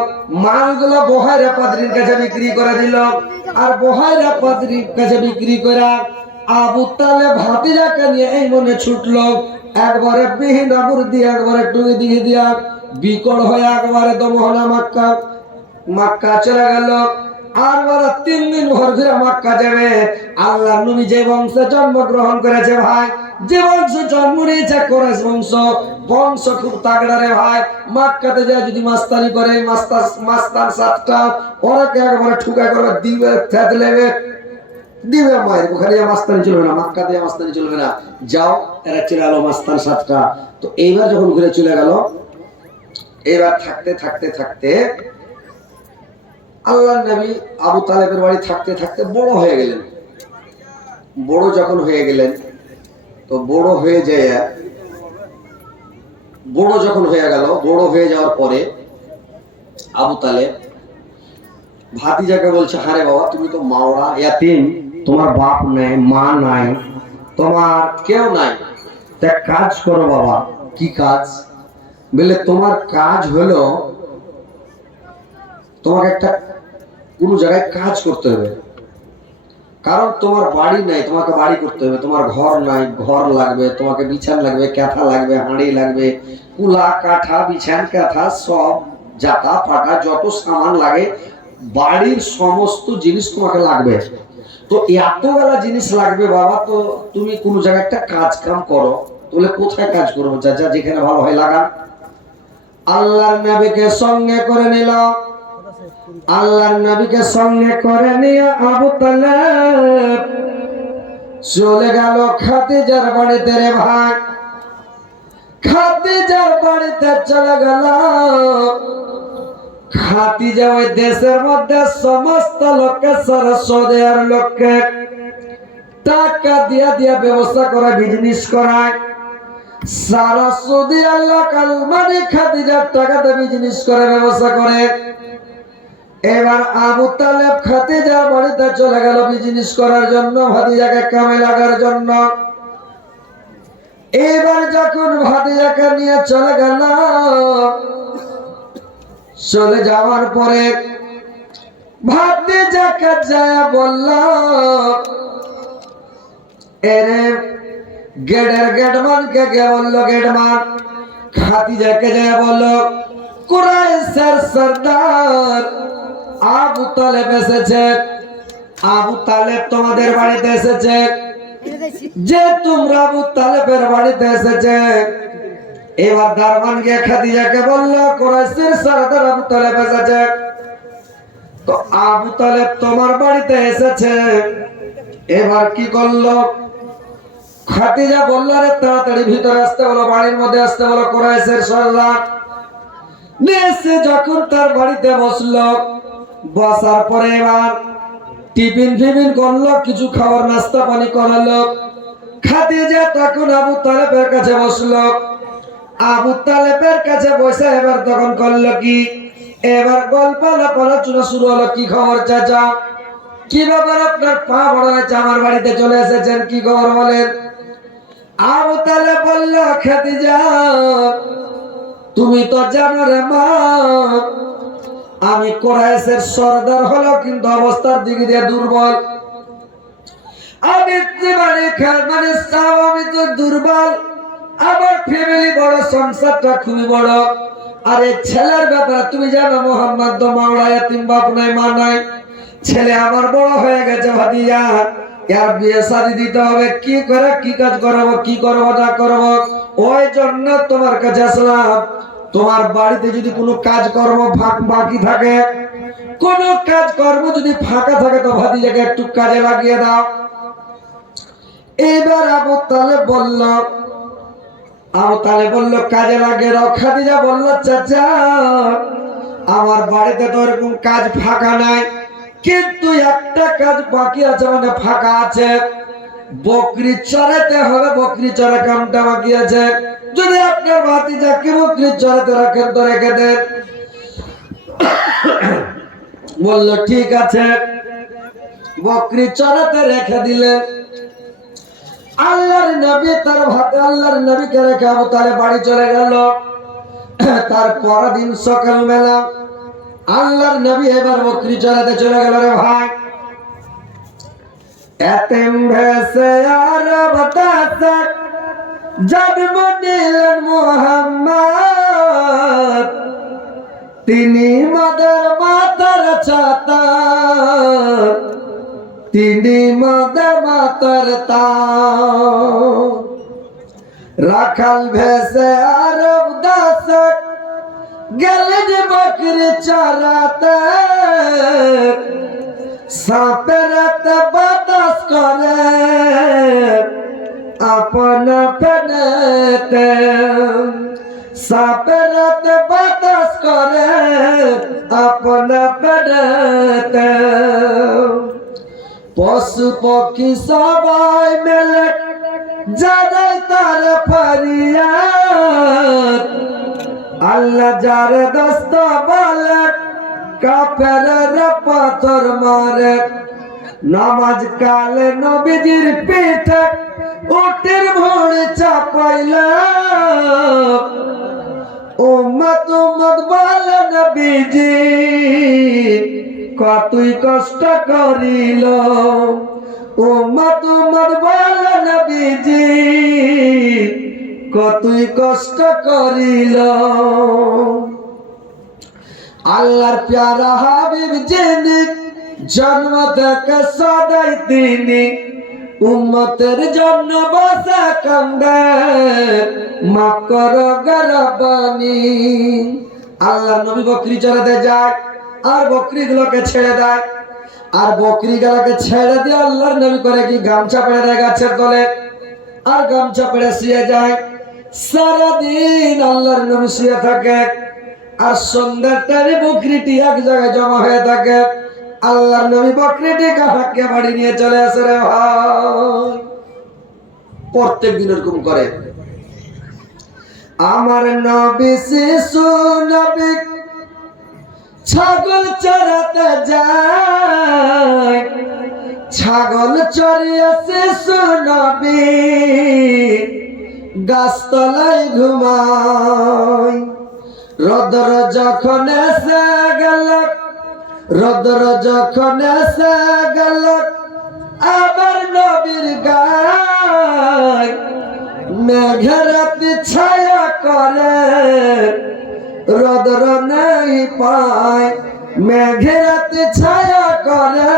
মালগুলো বহাইরা পাদ্রীর কাছে বিক্রি করে দিল। আর বহাইরা পাদ্রীর কাছে বিক্রি করে আবু তালেব ভাতিজাকে নিয়ে এই মনে ছুটলো, একবারে বিহিনাপুর দিয়ে একবারে টুঙ্গি দিকে দিয়া বিকল হয়ে একবারে দমহনা মক্কা চলে গেল। আর বারা 3 দিন ভর ঘুরে মক্কা যাবে। আল্লাহর নবী যে বংশে জন্মগ্রহণ করেছে ভাই, যে বংশে জন্ম নিয়েছে কুরাইশ বংশ খুব তাগড়া রে ভাই। মক্কাতে যায় যদি মাস্তানি করে, মাস্তান 7টা ওরাকে একবারে ঠুকা করে দিবে, থেতলেবে দিবে মায়ের। ওখানে মাস্তানি চলবে না, মক্কাতে মাস্তানি চলবে না। যাও, এরা চলে গেল মাস্তান 7টা। তো এইবার যখন ঘুরে চলে গেল, এবার থাকতে থাকতে থাকতে আল্লাহর নবী আবু তালেবের বাড়ি থাকতে থাকতে বড় হয়ে গেলেন। বড় যখন হয়ে গেলেন, তো বড় হয়ে যাওয়ার পরে আবু তালেব ভাতিজাকে বলছে, হারে বাবা, তুমি তো মাওরা ইয়াতিম, তোমার বাপ নাই, মা নাই, তোমার কেউ নাই, তা কাজ করো বাবা। কি কাজ? বলে তোমার কাজ হলো তোমাকে একটা কোন জায়গায় কাজ করতে হবে, কারণ তোমার বাড়ি নাই, তোমাকে বাড়ি করতে হবে। তোমার ঘর নাই, ঘর লাগবে, তোমাকে বিছান লাগবে, কাঁথা লাগবে, হাঁড়ি লাগবে, কুলা কাঠা বিছান কাঁথা সব জাতা ফাটা যত সামান লাগে বাড়ির সমস্ত জিনিস তোমাকে লাগবে। তো এতগুলা জিনিস লাগবে বাবা, তো তুমি কোন জায়গায় একটা কাজ কাম করো। তাহলে কোথায় কাজ করবো? চাচা যেখানে ভালো হয় লাগান। আল্লাহর নবীকে সঙ্গে করে নিল। আল্লাহর নবীকে সঙ্গে করে নিয়ে আবু তালেব চলে গেল খাদিজার বাড়িতে রে ভাই। খাদিজার বাড়িতে চলে গেল। খাদিজা ওই দেশের মধ্যে সমস্ত লোককে, সারা সৌদিয়ার লোককে টাকা দিয়া দিয়া ব্যবস্থা করে বিজনেস করায়। সারা সৌদিয়ার লোক আলমানি খাদিজার টাকাতে বিজনেস করে ব্যবস্থা করে। এবার আবু তালেব খাদিজার বাড়িতে চলে গেল বিজনেস করার জন্য, ভাতিজাকে কামে লাগার জন্য। এবার যখন ভাতিজাকে নিয়ে চলে গেল, চলে যাওয়ার পরে ভাতিজাকে যায় বলল, এরে গেটমানকে গিয়ে বলল, গেটমান খাদিজাকে যায় বলল, কুরাইশের সরদার আবু তালেব এসেছে। আবু তালেব তোমাদের বাড়িতে এসেছে। যে তোমরা আবু তালেবের বাড়িতে এসেছে, এবার দারওয়ান গিয়ে খাদিজাকে বলল, কুরাইশের সরদার আবু তালেব এসেছে। তো আবু তালেব তোমার বাড়িতে এসেছে, এবার কি করলো? খাদিজা বলল, রে তাড়াতাড়ি ভিতরে আসতে বলো, বাড়ির মধ্যে আসতে বলো কুরাইশের সরদার। নেসে যখন তার বাড়িতে বসলো, বসার পরে এবার টিফিন ফিফিন করলো, কিছু খাবার নাস্তা পানি করালো। খাদিজা তখন আবু তালেবের কাছে বসলো। আবু তালেবের কাছে বসে এবার তখন করলো কি, এবার গল্প আলোচনা শুরু হলো। কি খবর চাচা? কি ব্যাপার, আপনার পা বড় হয়েছে, আমার বাড়িতে চলে এসেছেন, কি খবর বলেন? আবু তালেব বলল, খাদিজা তুমি তো জানো রে মা, আমি কুরাইশের সরদার হলো কিন্তু অবস্থার দিক দিয়ে দুর্বল। আমি তো দুর্বল, আমার ফ্যামিলি বড়, সংসারটা খুবই বড়। আরে ছেলের ব্যাপার তুমি জানো, মোহাম্মদ তো মাওলা, এতিম, বাপ নাই, মা নাই। ছেলে আমার বড় হয়ে গেছে ভাতিজা, এর বিয়ে শাদী দিতে হবে। কি করে কি কাজ করবো, কি করবো না করবো, ওই জন্য তোমার কাছে আসলাম। তোমার বাড়িতে যদি কোনো কাজ কর্ম বাকি থাকে, কোন কাজ কর্ম যদি ফাঁকা থাকে, তো ভাতিজাকে একটু কাজে লাগিয়ে দাও। এবার আবু তালেব বলল কাজে লাগিয়ে দাও। খাদিজা বলল, চাচা আমার বাড়িতে তো এরকম কাজ ফাঁকা নাই, কিন্তু একটা কাজ বাকি আছে, মানে ফাঁকা আছে। বকরি চড়াতে হবে, বকরি চড়া কামটা বাকি আছে। যদি আপনার ভাতিজাকে বকরি চড়াতে রাখেন তো রেখে দেন। বলল ঠিক আছে, বকরি চড়াতে রেখে দিলেন। আল্লাহর নবী তার ভাতে আল্লাহর নবীকে রেখে আবু তালেব বাড়ি চলে গেল। তার পরের দিন সকালবেলা আল্লাহর নবী এবার বকরি চড়াতে চলে গেল রে ভাই। এতেম ভেসে আরব তাসাক জন্ম নিলেন মুহাম্মদ, তিনি মদের মাতার ছাতা, তিনি মদের মাতার তার। রাখাল ভেসে আরব দাসক গেলেন বকরি চড়াতে, সাপের বাতাস করে আপন ফেনেতে, সাপের বাতাস করে আপন ফেনেতে। পশু পক্ষী সবাই মেলে জানাই তার ফরিয়াদ, আল্লাহ যার দস্ত বলে কাফের পাথর মারে। নামাজ কালে নবীজির পিঠে উটের ভুঁড়ি চাপাইল, উম্মত উম্মত বলে নবীজি কতই কষ্ট করিল, উম্মত উম্মত বলে নবীজি কতই কষ্ট করিল। আল্লাহর প্যারা হাবিব যিনি জন্ম থেকে সদাই তিনি, উম্মতের জন্য বসা কান্দে মাফ করো গরবানি। আল্লাহর নবী বকরি চড়াতে যায় আর বকরি গুলোকে ছেড়ে দেয়, আর বকরি গুলোকে ছেড়ে দিয়ে আল্লাহর নবী করে কি গামছা পেড়ে দেয় গাছের তলে, আর গামছা পেড়ে শুয়ে যায়। সারাদিন আল্লাহর নবী শুয়ে থাকে, আর সন্ধ্যার টাইমে বকরিটি এক জায়গায় জমা হয়ে থাকে। আল্লাহর নবী বকরিটি কাটাকে বাড়ি নিয়ে চলে আসে রে ভাই। প্রত্যেক দিন এরকম করে। আমার নবী শিশু নবী ছাগল চড়াতে যায়, ছাগল চড়িয়ে শিশু নবী গাছতলায় ঘুমায়। রোদর যখন এসে গেল, রোদর যখন এসে গেল আবার নবীর গায়, মেঘের রাতে ছায়া করে রোদর নেই পায়, মেঘের রাতে ছায়া করে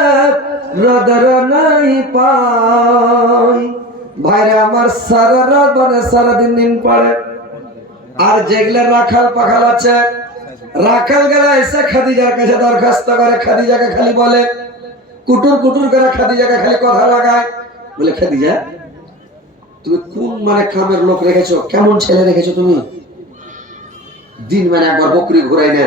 রোদর নেই পায়। ভাইরা আমার সারা রাত মানে সারাদিন দিন পড়ে। আর যেগুলো রাখাল পাখাল আছে, রাখাল গেলা এসে খাদিজার কাছে দরখাস্ত করে, খাদিজাকে খালি বলে কুটুর কুটুর করে খাদিজাকে খালি কথা লাগায়, বলে খাদিজা তুমি কোন মানে কামের লোক রেখেছো, কেমন ছেলে রেখেছো তুমি? দিন মানে একবার বকরি ঘুরাই না,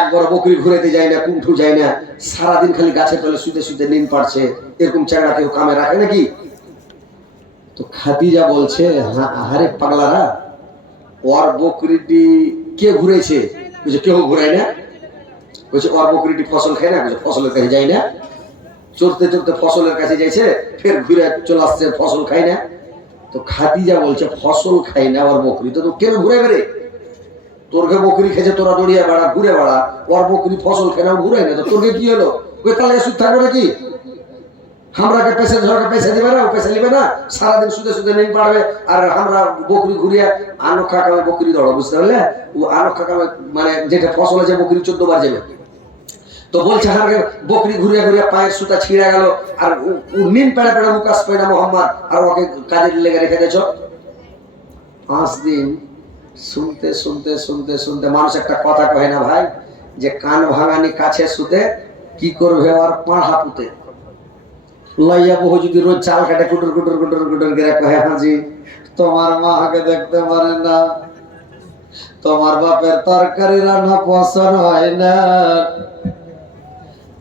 একবার বকরি ঘুরাইতে যায় না, কুণ্ঠু যায় না, সারাদিন খালি গাছের তলে শুতে শুতে নিন পারছে, এরকম চেংড়া কেউ কামে রাখে নাকি? তো খাদিজা বলছে আরে পাগলারা, ওর বকরিটি কে ঘুরেছে? বলছে কেউ ঘুরায় না। বলছে ওর বকরিটি ফসল খায় না? বলছে ফসলের কাছে যায় না। চড়তে চড়তে ফসলের কাছে যাইছে, ফের ঘুরে চলে আসছে, ফসল খায় না। তো খাদিজা বলছে ফসল খাই না ওর বকরি, তো কেন ঘুরে বেড়ে? তোরকে বকরি খেয়েছে, তোরা দড়িয়া বেড়া ঘুরে বেড়া, ওর বকরি ফসল খায় না ঘুরে না, তো তোরকে কি হলো? ওই তাহলে সুদ থাকবে নাকি? আমরাকে পেছে ধরকে পেছে দিবে না, ও পেছে নিবে না, সারাদিন শুতে শুতে নিন পারবে, আর আমরা বকরি ঘুরিয়ে আনক্ষা কামে বকরি দৌড়ো, বুঝতে পারলে? ও আনক্ষা কামে মানে যেটা ফসল আছে বকরি 14 বার যাবে। তো বলছে হারকে বকরি ঘুরিয়া ঘুরিয়া পায়ের সুতা ছিঁড়ে গেল, আর ও নিন পেড়ে পেড়ে মুকাস পাই না মোহাম্মদ, আর ওকে কাজের লেগে রেখে দিয়েছ। 5 দিন শুনতে শুনতে শুনতে শুনতে মানুষ একটা কথা কয় না ভাই, যে কান ভাঙানি কাছে শুতে কি করবে আর পাড়া পুঁতে লইয়া বহু যদি রোজ চাল কাটে কুটুর কুটুর কুটুর কুটুর করে কহে হাজি তোমার মাকে দেখতে পারে না, তোমার বাপের তরকারি রান্না পছন্দ হয় না,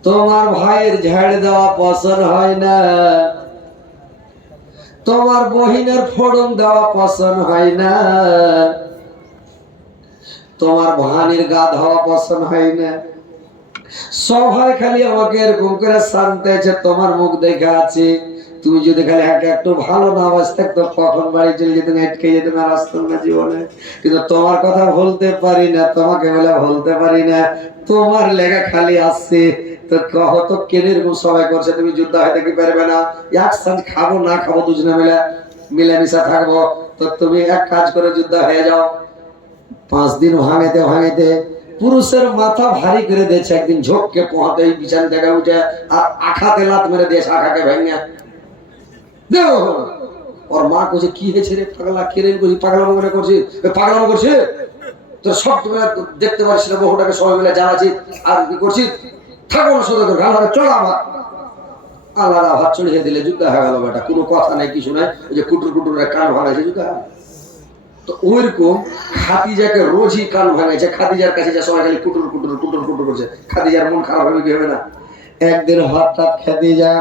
তোমার ভাইয়ের ঝাড় দেওয়া পছন্দ হয় না, তোমার বহিনের ফোড়ন দেওয়া পছন্দ হয় না, তোমার ভানির গা ধোয়া পছন্দ হয় না। সবাই খালি আমাকে এরকম করে শান্তি আছে, তোমার মুখ দেখে আছি, তুমি যদি খালি একটু ভালো না আওয়াজ থাকতো কখন বাড়ি চলে যেতেন, আটকে যেতেন, আর আসতাম না জীবনে। কিন্তু তোমার কথা বলতে পারি না, তোমাকে বলে বলতে পারি না, তোমার লেখা খালি আসছে। তো কত কেনের সবাই করছে, তুমি যুদ্ধ হইতে কি পারবে না? একসাথে খাবো না খাবো দুজনে মিলেমিশা থাকবো। তো তুমি এক কাজ করে যুদ্ধ হয়ে যাও। 5 দিন ভাঙেতে ভাঙেতে পুরুষের মাথা ভারী করে দিয়েছে। একদিন ঝোঁককে পোহাতে বিছানা থেকে উঠে আর আখাতে লাত মেরে দিয়েছে, আখাকে ভেঙে দেও। ওর মা কইছে কি হয়েছে রে পাগলা, কেরে কইছি পাগলামো মনে করছিস? পাগলামো করছিস? তোর সব তুমি দেখতে পারিস না, বহুটাকে সবাই মিলে জ্বালাছিস আর কি করছিস? থাকো না সোজা তোর গাল চল আবার। আল্লাহ হাত চড়িয়ে দিলে যুদ্ধ হয়ে গেল বেটা, কোনো কথা নাই কিছু নাই। ওই যে কুটুর কুটুর কান ভাঙাইছে যুদ্ধ। তো ওইরকম খাদিজাকে রোজই কান ভাঙাইছে। খাদিজার কাছে যা সবাই খালি কুটুর কুটুর কুটুর কুটুর করছে। খাদিজার মন খারাপ হবে কি হবে না? একদিন হঠাৎ খাদিজা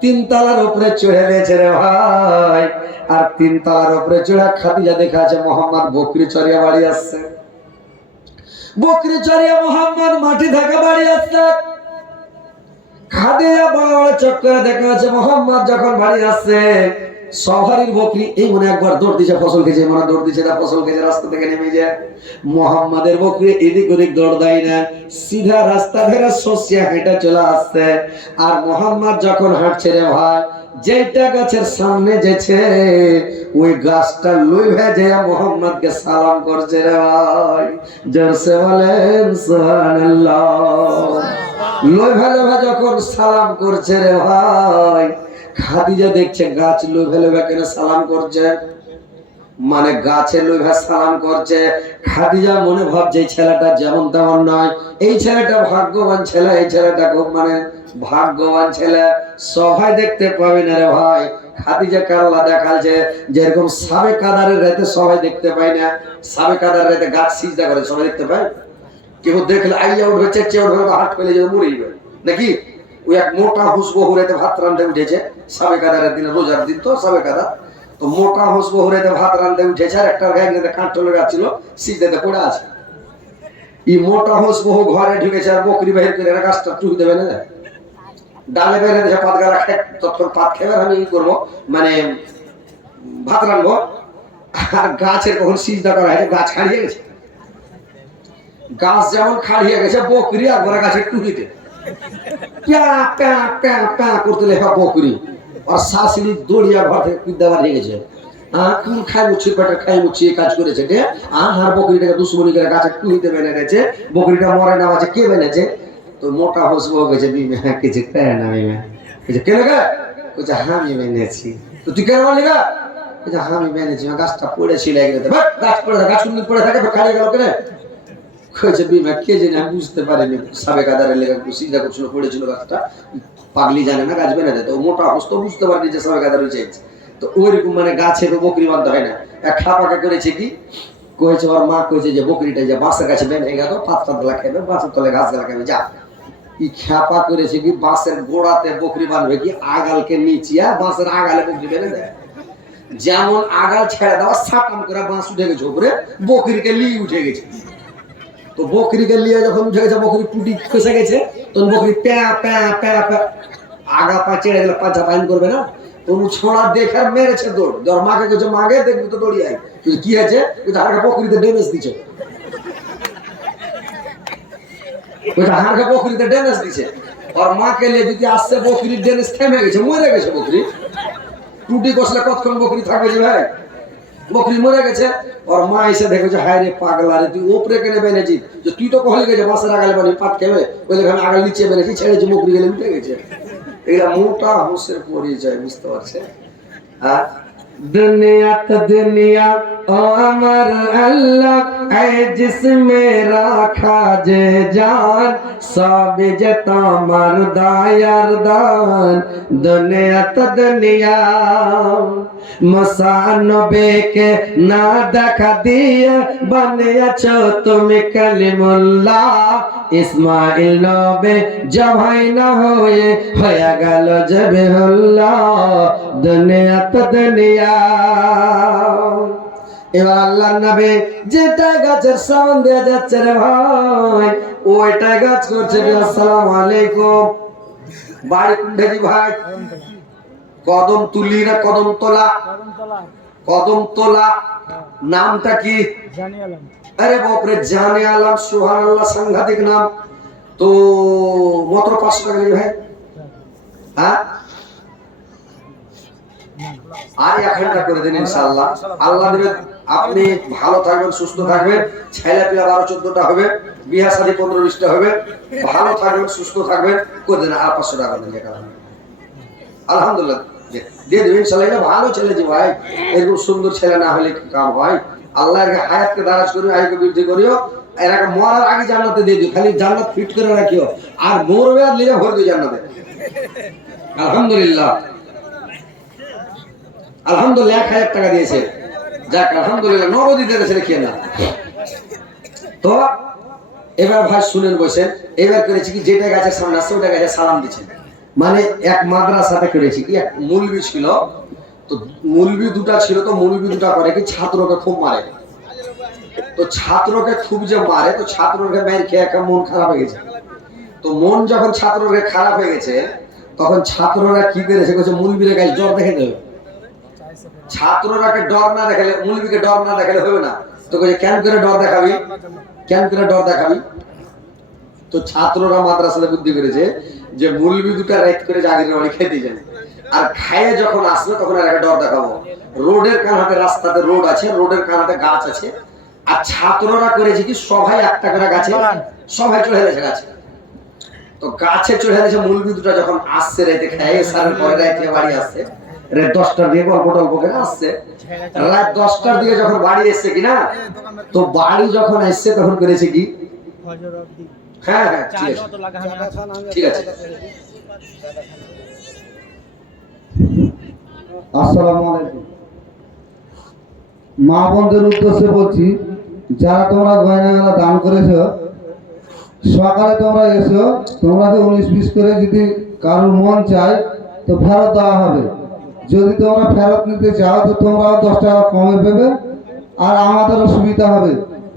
3 তলার উপরে চড়ে গেছে রে ভাই। আর 3 তলার উপরে চড়া খাদিজা দেখা আছে মোহাম্মদ বকরি চড়িয়া বাড়ি আসছে। বকরি চড়িয়া মোহাম্মদ মাটি ঢাকা বাড়ি আসছে। খাদিজা বড় বড় চক্করে দেখা আছে মোহাম্মদ যখন বাড়ি আসছে। সবারই বকরি এই মনে একবার দৌড় দিছে, ফসল খেয়েছে, মনে দৌড় দিছে, না ফসল খেয়েছে, রাস্তা থেকে নেমে যায়। মোহাম্মদের বকরি এদিক ওদিক দৌড় দেয় না, সিধা রাস্তা ধরে সসিয়া হেঁটে চলে আসছে। আর মোহাম্মদ যখন হাঁটছে রে ভাই, যেটা গাছের সামনে যেছে ওই গাছটা লই ভেজে মোহাম্মদকে সালাম করছে রে ভাই। জোরসে বলেন সুবহানাল্লাহ। লই ভেলে যখন সালাম করছে রে ভাই, খাদিজা দেখছে গাছ লোভে লোভে কেন সালাম করছে, মানে গাছে লোভে সালাম করছে। খাদিজা মনে ভাবছে এই ছেলেটা যেমন তেমন নয়, এই ছেলেটা ভাগ্যবান ছেলে, এই ছেলেটা খুব মানে ভাগ্যবান ছেলে, সবাই দেখতে পাবে না রে ভাই। খাদিজা আল্লাহ দেখালছে যেরকম সাবে কাদারের রাতে সবাই দেখতে পায় না, সাবে কাদারের রাতে গাছ সিজদা করে সবাই দেখতে পায়। কেউ দেখলে আইয়া উঠবে, চেঁচিয়ে উঠবে, হাত ফেলে যাবে, মরে যাবে নাকি? ওই এক মোটা হুসবহুরেতে ভাত রাঁধতে উঠেছে সাবে কাদারের দিনে, রোজার দিন তো সাবে কাদার। তো মোটা হুসবহুরেতে ভাত রাঁধতে উঠেছে, আর একটা গায়ে কাঁটলে গাছ ছিল সিজদাতে পড়ে আছে। এই মোটা হুসবহু ঘরে ঢুকেছে আর বকরি বাহির করে গাছটা টুকি দেবে না, ডালে বেড়ে দিয়েছে, পাত গালা খেয়ে তৎক্ষণ পাত খেয়ে আমি ই করবো, মানে ভাত রাঁধবো। আর গাছের কখন সিজদা করা হয়েছে, গাছ খাড়িয়ে গেছে। গাছ যেমন খাড়িয়ে গেছে, বকরি আর ঘরে গাছের টুকিতে করতে লেখা বকরি। আর শাশুড়ি দড়িয়া ঘর থেকে বিদ্যাবার নিয়ে গেছে। কোন খাই মুচ্ছি পেটের খাই মুচ্ছি এই কাজ করেছে কে? আর বকরিটাকে দুশ্মনী করে গাছের টুকিতে বেঁধে গেছে। বকরিটা মরে না বাজে, কে বেঁধেছে? তো মোটা হসবো গেছে, কিছু কেন না মিমে কেন গা? বলছে আমি বেঁধেছি। তো তুই কেন বলি গা? বলছে আমি বেঁধেছি, গাছটা পড়েছিল, গাছ পড়ে থাকে, গাছ পড়ে থাকে, খাড়িয়ে গেল কেন? কে জানে, আমি বুঝতে পারিনি। সাবে কাদারের লেখা সিজদা করছিল, পড়েছিল গাছটা, পাগলি জানে না গাছ বেঁধে দেয়। তো মোটা হস্ত বুঝতে পারিনি যে সাবে কাদার হয়েছে। তো ওইরকম মানে গাছে তো বকরি বাঁধতে হয় না। এক খাপাকে করেছে কি কয়েছে, ওর মা কয়েছে যে বকরিটা যে বাঁশের কাছে বেঁধে গেল, পাতটা তোলা খাবে, বাঁশের তলে গাছ গালা খাবে, যা। ই খ্যাপা করেছে কি বাঁশের গোড়াতে বকরি বাঁধবে কি, আগালকে নিচিয়া বাঁশের আগালে বকরি বেঁধে দেয়। যেমন আগাল ছেড়ে দেওয়া সাকাম করে বাঁশ উঠে গেছে উপরে, বকরিকে লিয়ে উঠে গেছে। তো বকরিকে লিয়ে যখন উঠে গেছে, বকরি টুটি খসে গেছে, তখন বকরি প্যা প্যা প্যা প্যা আগা পা চেড়ে গেলে পাঁচা পাইন করবে না, তনু ছোঁড়া দেখে মেরেছে দৌড়। তোর মাকে কেছে মাগে দেখবি তো দৌড়িয়ে আয়। কি আছে? হাড়কা বকরিতে ড্যামেজ দিচ্ছে, হাড়কা বকরিতে ড্যামেজ দিচ্ছে। ওর মাকে নিয়ে যদি আসছে, বকরির ড্যামেজ থেমে গেছে, মরে গেছে বকরি। টুটি কষলে কতক্ষণ বকরি থাকবে যে ভাই? বকরি মরে গেছে। ওর মা এসে দেখেছে, হায় রে পাগলা রে, তুই ওপরে কেনে বেঁধেছি? যে তুই তো কহলি গেছে বাঁশের আগালে বানি পাত খেবে, ওই আমি আগাল নিচে বেঁধেছি, ছেড়েছি, বকরি গেলে উঠে গেছে। এরা মোটা হোসের পরিচয়, বুঝতে পারছে? হ্যাঁ, दुनिया तो दुनिया ओ अमर अल्लाह ऐ जिसमें राखा जे जान सब जे तमर दायर दान दुनिया तो दुनिया मुसानबे के ना देखा दिए बनियाছো তুমি কালিমুল্লাহ ইসমাইল নবে জবাই না হয়ে গেল জবিহুল্লাহ দুনিয়া তো দুনিয়া। এবার আল্লাহর নবী যেটা গাছের সামনে দিয়ে যাচ্ছে রে ভাই, ওইটা গাছ করছে আসসালামু আলাইকুম। বাড়ি কুন্ডেজি ভাই কদমতলি না কদমতলা? কদমতলা। নামটা কি? আরে বাপরে, জানে আলম, সুবহানাল্লাহ, সাংঘাতিক নাম। তো মাত্র 500 টাকা নেবে ভাই। হ্যাঁ, আর 1 ঘন্টা করে দিন ইনশাআল্লাহ। আল্লাহ দেবে আপনি ভালো থাকবেন, সুস্থ থাকবেন, ছেলে পিলা 12-14টা হবে, বিয়া শাদী 15-20টা হবে, ভালো থাকবেন, সুস্থ থাকবেন, করে দেন। আর 500 টাকা দেন। আলহামদুলিল্লাহ দিয়ে দেবেন ইনশাআল্লাহ। এটা ভালো ছেলে যে ভাই, এরকম সুন্দর ছেলে না হলে কাম হয়। আল্লাহর হায়াতকে দারাজ করিও, আয়ুকে বৃদ্ধি করিও, এরাকে মরার আগে জান্নাতে দিয়ে দিও। খালি জান্নাত ফিট করে রাখিও, আর মরবে আর লিয়ে ভরে দিও জান্নাতে। আলহামদুলিল্লাহ, আলহামদুলিল্লাহ 1000 টাকা দিয়েছে। যাক আলহামদুলিল্লাহ, নগদ দিতে দেশে রেখে না। তো এবার ভাই শুনেন, বসেন। এবার করেছি কি, যেটা গাছের সামনে আসছে ওটা গাছে সালাম দিচ্ছেন। মানে এক মাদ্রাসাতে করেছি কি, এক মুলবি ছিল, তো মুলবি দুটা ছিল, তো মুলবি দুটা করে কি ছাত্রকে খুব মারে। তো ছাত্রকে খুব যে মারে, তো ছাত্রকে মার খেয়ে একটা মন খারাপ হয়ে গেছে। তো মন যখন ছাত্রকে খারাপ হয়ে গেছে, তখন ছাত্ররা কি করেছে, বলছে মুলবির গায়ে জ্বর দেখে দেবে। ছাত্ররাকে ডর না দেখালে, মুলবিকে ডর না দেখালে হবে না। তো বলছে কেন করে ডর দেখাবি, কেন করে ডর দেখাবি? তো ছাত্ররা মাদ্রাসাতে বুদ্ধি করেছে যে মুলবি দুটা রাইট করে জাগির বাড়ি খেতে যাবে, আর খায়ে যখন আসবে তখন আর একটা ডর দেখাবো। রোডের কানাতে, রাস্তাতে রোড আছে, রোডের কানাতে গাছ আছে, আর ছাত্ররা করেছে কি সবাই একটা করে গাছে, সবাই চড়ে গেছে গাছে। তো গাছে চড়ে গেছে, মুলবি দুটা যখন আসছে রাইতে খাইয়ে সারের পরে রাইতে বাড়ি আসছে, রাত 10টার দিকে গল্প টল্প করে আসছে। রাত 10টার দিকে যখন বাড়ি এসছে কিনা, তো বাড়ি যখন এসছে তখন করেছে কি, হ্যাঁ হ্যাঁ ঠিক আছে। আসসালামু আলাইকুম। মা বোনদের উদ্দেশ্যে বলছি, যারা তোমরা গয়নাগালা দান করেছো, সকালে তোমরা এসো, তোমরাকে 19-20 করে যদি কারোর মন চায় তো ফেরত দেওয়া হবে। যদি তোমরা ফেরত নিতে চাও তো তোমরাও 10 টাকা কমে পেবে, আর আমাদেরও সুবিধা হবে।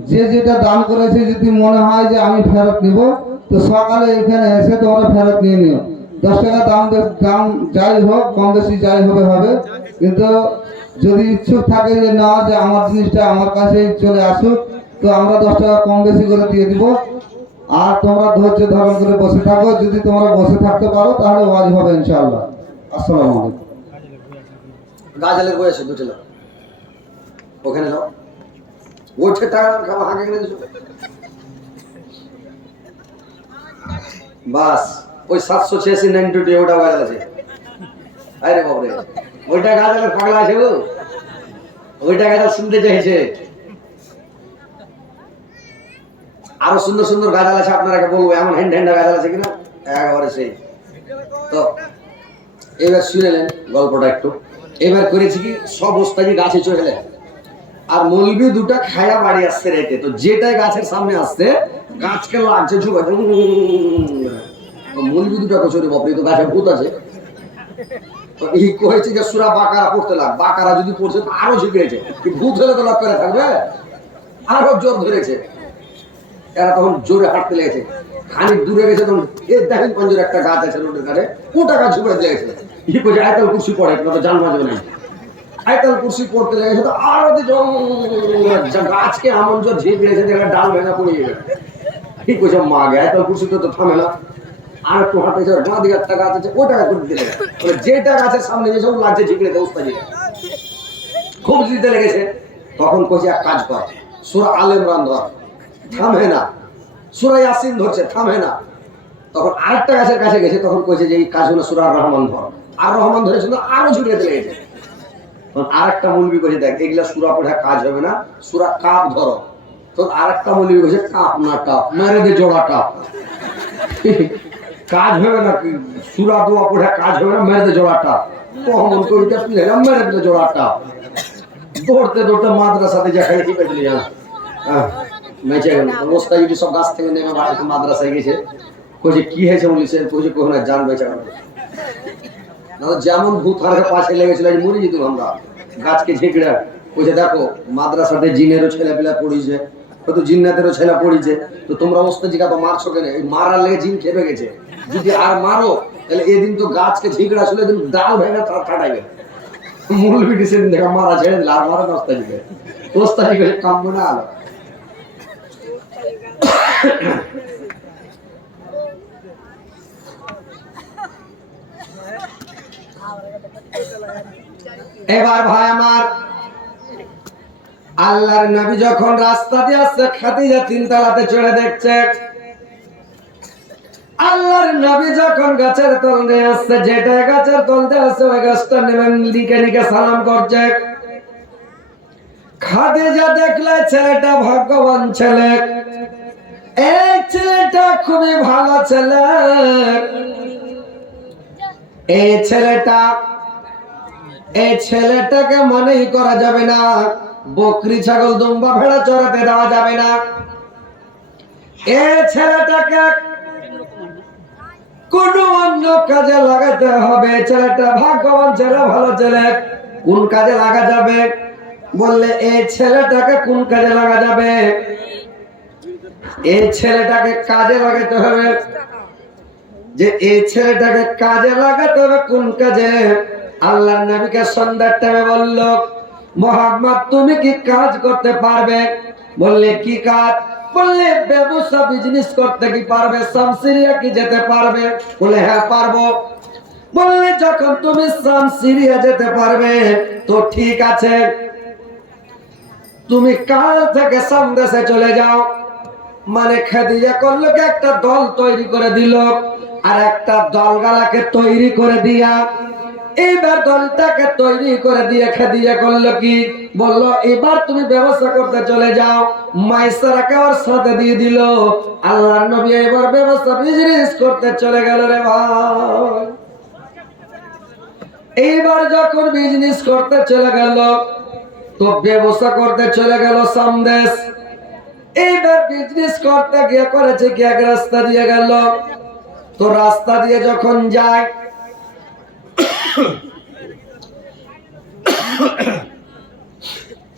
যে যেটা দান করেছে যদি মনে হয় যে আমি ফেরত নিব, তো সকালে এখানে এসে তোমরা ফেরত নিয়ে নিও। 10 টাকা দাম যাই হোক, কম বেশি যাই হবে। কিন্তু যদি ইচ্ছুক থাকে যে না, যে আমার জিনিসটা আমার কাছেই চলে আসুক, তো আমরা 10 টাকা কম বেশি করে দিয়ে দিব। আর তোমরা ধৈর্য ধারণ করে বসে থাকো। যদি তোমরা বসে থাকতে পারো তাহলে ওয়াজ হবে ইনশাআল্লাহ। আসসালামু আলাইকুম। গাজালের বই আছে দুটো, ওখানে যাও, ওইটা টাকা খাওয়া হাঁকে কিনে দিছো। বাস ওই 786-92 ওটা গাজাল আছে। আরে বাবরে, ওইটা গাজালের পাগলা আছে, ওইটা গাজাল শুনতে চাইছে। আরো সুন্দর সুন্দর গাজাল আছে, আপনারা বলবো এমন হ্যান্ড হ্যান্ডা গাজাল আছে কিনা, একেবারে সেই। তো এবার শুনেলেন গল্পটা একটু। এবার করেছি কি, সব ওস্তাদি গাছে চলে গেলে, আর মুলবি দুটা খায়া বাড়ি আসছে রেটে। তো যেটাই গাছের সামনে আসছে, গাছকে লাগছে ঝুঁকা। মুলবি দুটা কচুরি বাপরে, তো গাছে ভূত আছে। তো এই কয়েছে যে সূরা বাকারা পড়তে লাগ, বাকারা যদি পড়ছে তো আরো ঝুঁকেছে, ভূত হলে তো লাভ করে থাকবে, আরো জোর ধরেছে। এরা তখন জোরে হাঁটতে লেগেছে, খানিক দূরে গেছে, তখন এর দেখেন পঞ্জের একটা গাছ আছে রোডের ধারে, ওটা গাছ ঝুঁকে লেগেছে। ই কইছে আয়তাল কুরসি পড়ে, তো জান বাজবে না। আয়তাল কুরসি পড়তে লেগেছে, তো আরো গাছকে এমন জোর ঝিঁক লেগেছে, ডাল ভেঙা পড়ে গেছে। ঠিক কইছে মা গে, আয়তাল কুরসি তো থামে না। আর একটু হাঁটেছে, বাঁ দিকে একটা গাছ আছে, ওটা করে দিতে লেগেছে। যেটা গাছের সামনে গেছে ও লাগছে ঝিঁকড়ে দেয়, উস্তাদি খুব দিতে লেগেছে। তখন কইছে এক কাজ কর, সূরা আল ইমরান ধর, থামে না। সূরা ইয়াসিন ধরছে, থামে না। তখন আরেকটা গাছের কাছে গেছে, তখন কইছে যে এই কাজ হলো সূরা আর রহমান ধর। আর রহমান ধরেছিল, আরো ঝুঁকে লেগেছে। তখন আরেকটা মুলবি কইছে দেখ এগুলা সূরা পড়া কাজ হবে না, সূরা কাপ ধরো। তো আরেকটা মুলবি কইছে কাপ না টাপ, মেরে দে জোড়া টাপ। কাজ হবে না, সূরা দোয়া পড়া কাজ হবে না, মেরে দে জোড়া টাপ। কখন কইতে পিলে মেরে দে জোড়া টাপ। দৌড়তে দৌড়তে মাদ্রাসাতে যা খাই কি পেছলি জানা। মেচে গেল অবস্থা, যদি সব গাছ থেকে নেমে বাড়িতে মাদ্রাসায় গেছে। কইছে কি হয়েছে বলিস, কইছে কোন জান বেচা গেল না, যেমন ভূত হারকে পাশে লেগেছিল মরে যেত আমরা গাছকে ঝেঁকড়া। কইছে দেখো মাদ্রাসাতে জিনেরও ছেলে পেলা পড়িছে, হয়তো জিন্নাতেরও ছেলে পড়িছে, তো তোমরা ওস্তাদ জিগা তো মারছো কেন? এই মারার লেগে জিন খেপে গেছে, যদি আর মারো তাহলে এদিন তো গাছকে ঝিগড়া শুলে এদিন ডাল ভেঙে কাটাইবে মূল বিটি সেদিন দেখা মারা ছেড়ে দিলে আর মারা নস্তা দিবে ওস্তা দিবে কাম্য না আলো এবার ভাই আমার আল্লাহর নবী যখন রাস্তা দিয়ে আসছে খাদিজা তিনতলাতে চড়ে দেখছে আল্লাহর নবী যখন গাছের তলতে আসছে যেটা গাছের তলতে আসছে ওই গাছটা নেবেন লিখে লিখে সালাম করছে খাদিজা দেখলে ছেলেটা ভাগ্যবান ছেলে এই ছেলেটা খুবই ভালো ছেলে এই ছেলেটাকে মনেই করা যাবে না বকরি ছাগল দুম্বা ভেড়া চড়াতে দেওয়া যাবে না এই ছেলেটাকে কোন অন্য কাজে লাগাতে হবে ছেলেটা ভাগ্যবান ছেলে ভালো ছেলে কোন কাজে লাগা যাবে বললে এই ছেলেটাকে কোন কাজে লাগা যাবে এই ছেলেটাকে কাজে লাগাতে হবে যে এই ছেলেটাকে কাজে লাগাতে হবে কোন কাজে আল্লাহর নবীকে সন্ধ্যার টাইমে বলল মুহাম্মদ তুমি কি কাজ করতে পারবে বললে কি কাজ বললে ব্যবসা বিজনেস করতে কি পারবে শামসিরিয়া কি যেতে পারবে বলে হ্যাঁ পারবো বললে যখন তুমি শামসিরিয়া যেতে পারবে তো ঠিক আছে তুমি কাল থেকে সামদেশে চলে যাও মানে খাদিজা করলো কি একটা দল তৈরি করে দিল আর একটা দলগালাকে তৈরি করে দিয়া এইবার দলটাকে তৈরি করে দিয়ে খাদিজা করলো কি বললো এবার তুমি ব্যবসা করতে চলে যাও মাইসারাকে ওর সাথে দিয়ে দিল আল্লাহর নবী এবার ব্যবসা বিজনেস করতে চলে গেল রে ভাই এইবার যখন বিজনেস করতে চলে গেল তো ব্যবসা করতে চলে গেল সামদেশ এইবার বিজনেস করতে গিয়ে করেছে কি এক রাস্তা দিয়ে গেল তো রাস্তা দিয়ে যখন যায়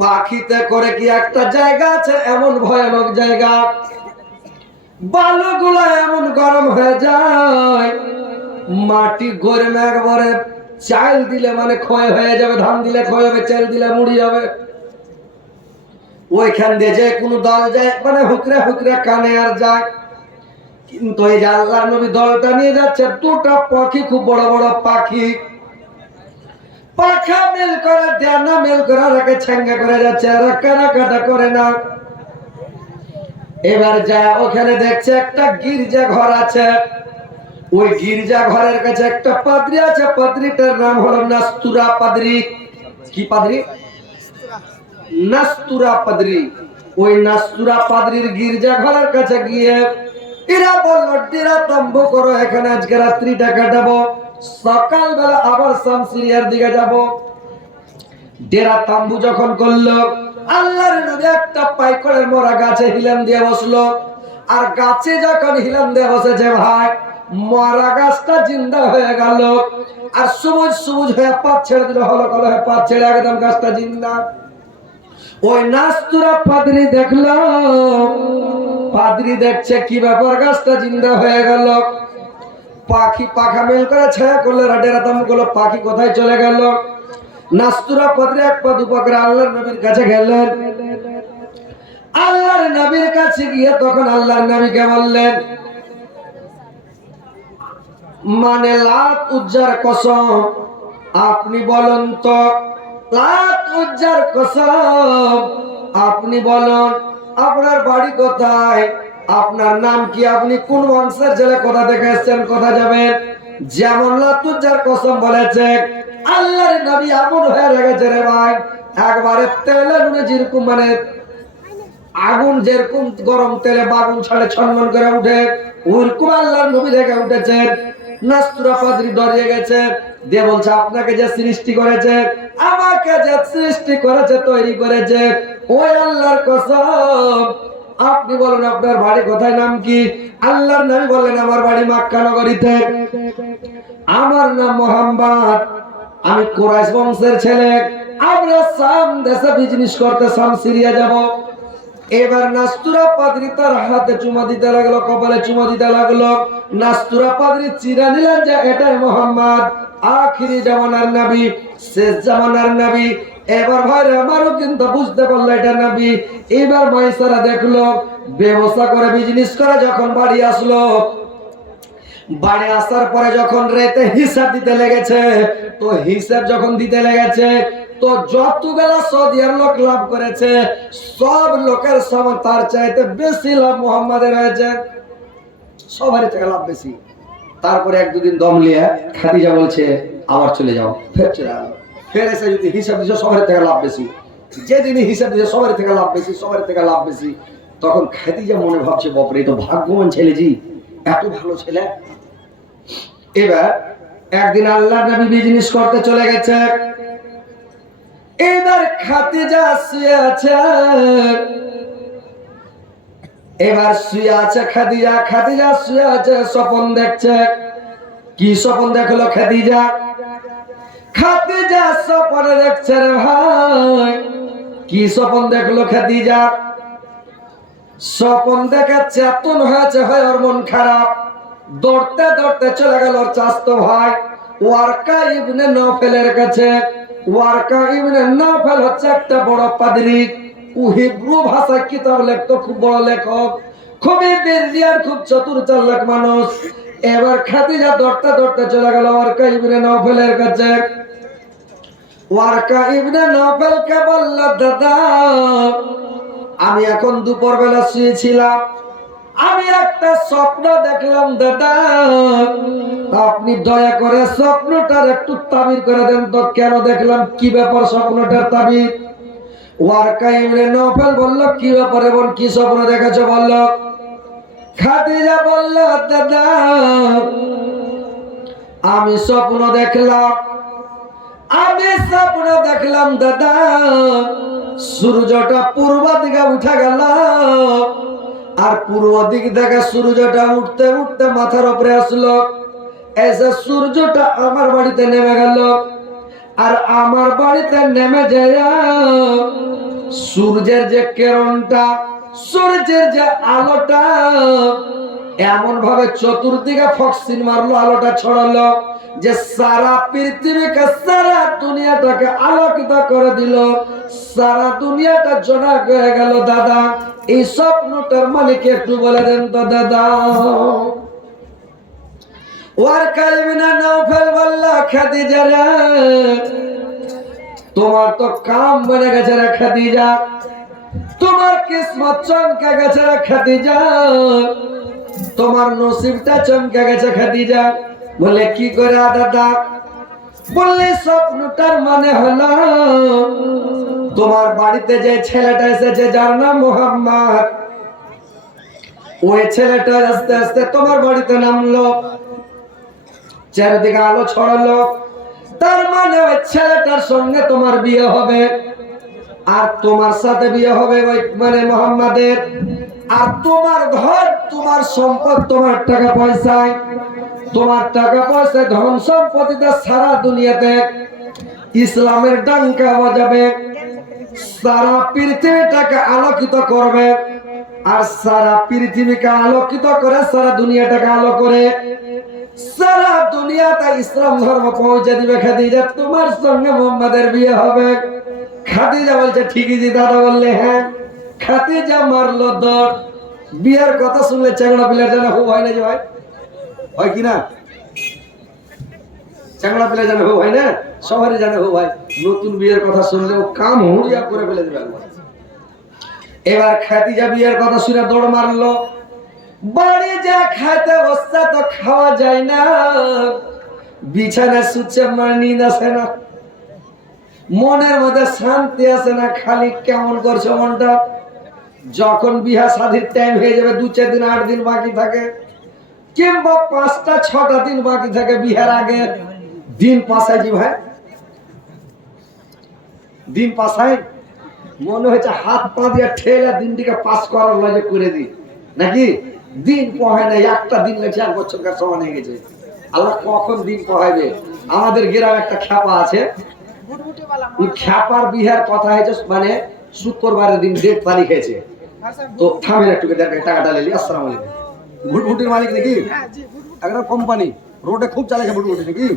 পাখিতে করে কি একটা জায়গা আছে এমন ভয়ানক জায়গা বালুগুলো এমন গরম হয়ে যায় মাটি গরমে একবারে চাল দিলে মানে ক্ষয় হয়ে যাবে ধান দিলে ক্ষয় হবে চাল দিলে মুড়ি যাবে ওইখান দিয়ে যে কোনো দল যায় মানে হুকরে হুকরে কানে আর যায় কিন্তু এই যে আল্লাহর নবী দলটা নিয়ে যাচ্ছে দুটা পাখি খুব বড় বড় পাখি পাখা মেল করে ডানা মেল করে রাখে ছাঙ্গা করে যাচ্ছে আর কাটা করে না এবার যা ওখানে দেখছে একটা গির্জা ঘর আছে ওই গির্জা ঘরের কাছে একটা পাদ্রী আছে পাদ্রীটার নাম হলো নাস্তুরা পাদ্রী কি পাদ্রী নাস্তুরা পাদ্রী ওই নাস্তুরা পাদ্রীর গির্জা ঘরের কাছে গিয়ে এরা বললো ডেরা তম্বু করো এখানে আজকে রাত্রিটা কাটাবো সকালবেলা আবার শামসিরিয়ার দিকে যাব ডেরা তাম্বু যখন করলো আল্লাহর নবী একটা পাইকড়ের মোরা গাছে হিলাম দিয়ে বসলো আর গাছে যখন হিলাম দিয়ে বসেছে ভাই মরা গাছটা জিন্দা হয়ে গেল আর সবুজ সবুজ হয়ে পাত ছেড়ে দিল হলো কলো হয়ে পাত ছেড়ে একদম গাছটা জিন্দা ওই নাস্তুরা পাদ্রী দেখলো পাদ্রী দেখছে কি ব্যাপার গাছটা জিন্দা হয়ে গেল পাখি পাখা মেল করে ছায়া করলো ডেরা তাম্বু করলো পাখি কোথায় চলে গেল নাস্তুরা পাদ্রী এক পা দুপা করে আল্লাহর নবীর কাছে গেলেন আল্লাহর নবীর কাছে গিয়ে তখন আল্লাহর নবীকে বললেন মানে লাত উজ্জার কসম আপনি বলুন তো লাত উজ্জার কসম আপনি বলুন আপনার বাড়ি কোথায় আপনার নাম কি আপনি কোন বংশের ছেলে কোথা থেকে এসেছেন কোথা যাবেন যেমন লাত উজ্জার কসম বলেছে আল্লাহর নবী এমন হয়ে গেছে রে ভাই একবারে তেলে নুনে যেরকম মানে আগুন যেরকম গরম তেলে বাগুন ছাড়ে ছনমন করে উঠে ওরকম আল্লাহর নবী থেকে উঠেছেন নাস্তুরা পাদ্রী ডরিয়ে গেছে দিয়ে বলছে আপনাকে যে সৃষ্টি করেছে আমাকে যে সৃষ্টি করেছে তৈরি করেছে ওই আল্লাহর কসম আপনি বলেন আপনার বাড়ি কোথায় নাম কি আল্লাহর নবী বললেন আমার বাড়ি মক্কা নগরীতে আমার নাম মুহাম্মদ আমি কুরাইশ বংশের ছেলে আমরা শাম দেশে বিজনেস করতে শাম সিরিয়া যাব এবার নাস্তুরা পাদ্রী তার হাতে চুমা দিতে লাগলো, কপালে চুমা দিতে লাগলো। নাস্তুরা পাদ্রী চিরা নিলেন যে এটাই মোহাম্মদ, আখিরি জামানার নবী, শেষ জামানার নবী। এবার ভাই আমারও কিন্তু বুঝতে পারলো এটা নবী। এবার মাইসারা দেখলো, ব্যবসা করে বিজনেস করে যখন বাড়ি আসলো, বাড়ি আসার পরে যখন রেতে হিসাব দিতে লেগেছে, তো হিসাব যখন দিতে লেগেছে, তো যতগুলা সৌদিয়ার লোক লাভ করেছে সব লোকের সমান তার চাইতে বেশি লাভ মুহাম্মাদের হয়েছে, সবারই থেকে লাভ বেশি। তারপরে এক দুদিন দম লিয়ে খাদিজা বলছে আবার চলে যাও, ফের চলে আসো। ফের এসে যদি হিসাব দিচ্ছে সবার থেকে লাভ বেশি, যেদিনই হিসাব দিচ্ছে সবার থেকে লাভ বেশি, সবার থেকে লাভ বেশি। তখন খাদিজা মনে ভাবছে বাপরে এই তো ভাগ্যবান ছেলে, জি এত ভালো ছেলে। এবার একদিন আল্লাহর নবী বিজনেস করতে চলে গেছে, এবার খাদিজা শুয়ে আছে, এবার শুয়ে আছে খাদিজা, খাদিজা শুয়ে আছে, স্বপ্ন দেখছে। কি স্বপ্ন দেখলো খাদিজা? খাদিজা স্বপ্নে দেখছে রে ভাই, কি স্বপ্ন দেখলো খাদিজা? স্বপ্ন দেখে চেতন হয়েছে, হয় ওর মন খারাপ, দৌড়তে দৌড়তে চলে গেল ওর চাচতো ভাই ওয়ারকা ইবনে নওফেলের কাছে। ওয়ারকা ইবনে নওফেল হচ্ছে একটা বড় পাদ্রী, ও হিব্রু ভাষায় কিতাব লিখতো, খুব বড় লেখক, খুবই ব্রিলিয়ান্ট, খুব চতুর চালাক মানুষ। এবার খাদিজা দৌড়তে দৌড়তে চলে গেল ওয়ারকা ইবনে নওফেলের কাছে। ওয়ারকা ইবনে নওফেলকে বলল, দাদা আমি এখন দুপুর বেলা শুয়েছিলাম, আমি একটা স্বপ্ন দেখলাম দাদা, আপনি দয়া করে স্বপ্নটার একটু তাবির করে দেন তো, কেন দেখলাম, কি ব্যাপার স্বপ্নটার তাবির? ওয়ারকা ইবনে নওফেল বলল, কি ব্যাপারে বোন, কি স্বপ্ন দেখেছো বলল। খাদিজা বলল, দাদা আমি স্বপ্ন দেখলাম, আমি স্বপ্ন দেখলাম দাদা, সূর্যটা পূর্ব দিকে উঠে গেল, আর পূর্ব দিক থেকে সূর্যটা উঠতে উঠতে মাথার উপরে আসলো, এসে সূর্যটা আমার বাড়িতে নেমে গেল, আর আমার বাড়িতে নেমে যায় সূর্যের যে কিরণটা, সূর্যের যে আলোটা এমন ভাবে চতুর্দিকে ফক্সিন মারলো, আলোটা ছড়ালো যে সারা পৃথিবীকে, সারা দুনিয়াটাকে আলোকিত করে দিল, সারা দুনিয়াটা জোনাক হয়ে গেল। দাদা এই স্বপ্নটার মানে কি একটু বলে দেন তো দাদা। ওয়ারকা ইবনে নওফেল বলল, খাদিজা রে তোমার তো কাম বনে গেছে রে খাদিজা, তোমার কিসমত চমকে গেছে রে খাদিজা, তোমার নসিবটা চমকে গেছে খাদিজা। বলে কি করে দাদা? বললে স্বপ্নটার মানে হলো তোমার বাড়িতে যে ছেলেটা এসেছে যার নাম মুহাম্মদ, ওই ছেলেটা আস্তে আস্তে তোমার বাড়িতে নামলো, চারিদিকে আলো ছড়ালো, তার মানে ওই ছেলেটার সঙ্গে তোমার বিয়ে হবে, আর তোমার সাথে বিয়ে হবে ওই মানে মুহাম্মাদের, আর তোমার ঘর, তোমার সম্পদ, তোমার টাকা পয়সায়, তোমার টাকা পয়সা, ধন সম্পত্তিতে সারা দুনিয়াতে ইসলামের ডাঙ্কা বাজাবে, সারা পৃথিবীটাকে আলোকিত করবে, আর সারা পৃথিবীকে আলোকিত করে সারা দুনিয়াটাকে আলো করে সারা দুনিয়াতে ইসলাম ধর্ম পৌঁছে দিবে। খাদিজা তোমার সঙ্গে মুহাম্মাদের বিয়ে হবে। খাদিজা বলছে ঠিকই জি দাদা। বললে হ্যাঁ। খাদিজা মারলো দৌড়। বিয়ের কথা শুনলে চ্যাংড়া পিলার জানা খুব হয় না, যে হয় হয় কি না? চ্যাংড়া পিলার জানা খুব হয় না, সবারই জানে খুব হয়। নতুন বিয়ের কথা শুনলে ও কাম হুড়িয়া করে ফেলে দেবে একবার। এবার খাদিজা বিয়ের কথা শুনে দৌড় মারলো। বাড়ি যা খাইতে বসতে তো খাওয়া যায় না, বিছানায় শুচ্ছে, মানে নিদ আসে না, মনের মধ্যে শান্তি আসে না, খালি কেমন করছে মনটা। যখন বিয়া শাদীর টাইম হয়ে যাবে, 2-4 দিন 8 দিন বাকি থাকে, কিংবা 5টা-6টা দিন বাকি থাকে বিয়ার আগে, দিন পাশাই জি ভাই, দিন পাশাই, মনে হয়েছে হাত পা দিয়ে ঠেলে দিনটিকে পাস করার লজে করে দিই নাকি। দিন পহায় না, একটা দিন লেগেছে 1 বছরকার সমান হয়ে গেছে। আল্লাহ কখন দিন পহাইবে। আমাদের গ্রামে একটা খ্যাপা আছে, ওই খ্যাপার বিহার কথা হয়েছে, মানে শুক্রবারের দিন 1 তারিখ হয়েছে, তো থামেন একটু, টাকাটা লেলি। আসসালামু আলাইকুম। ভুটভুটির মালিক নাকি? একটা কোম্পানি রোডে খুব চালাইছে ভুটভুটি নাকি?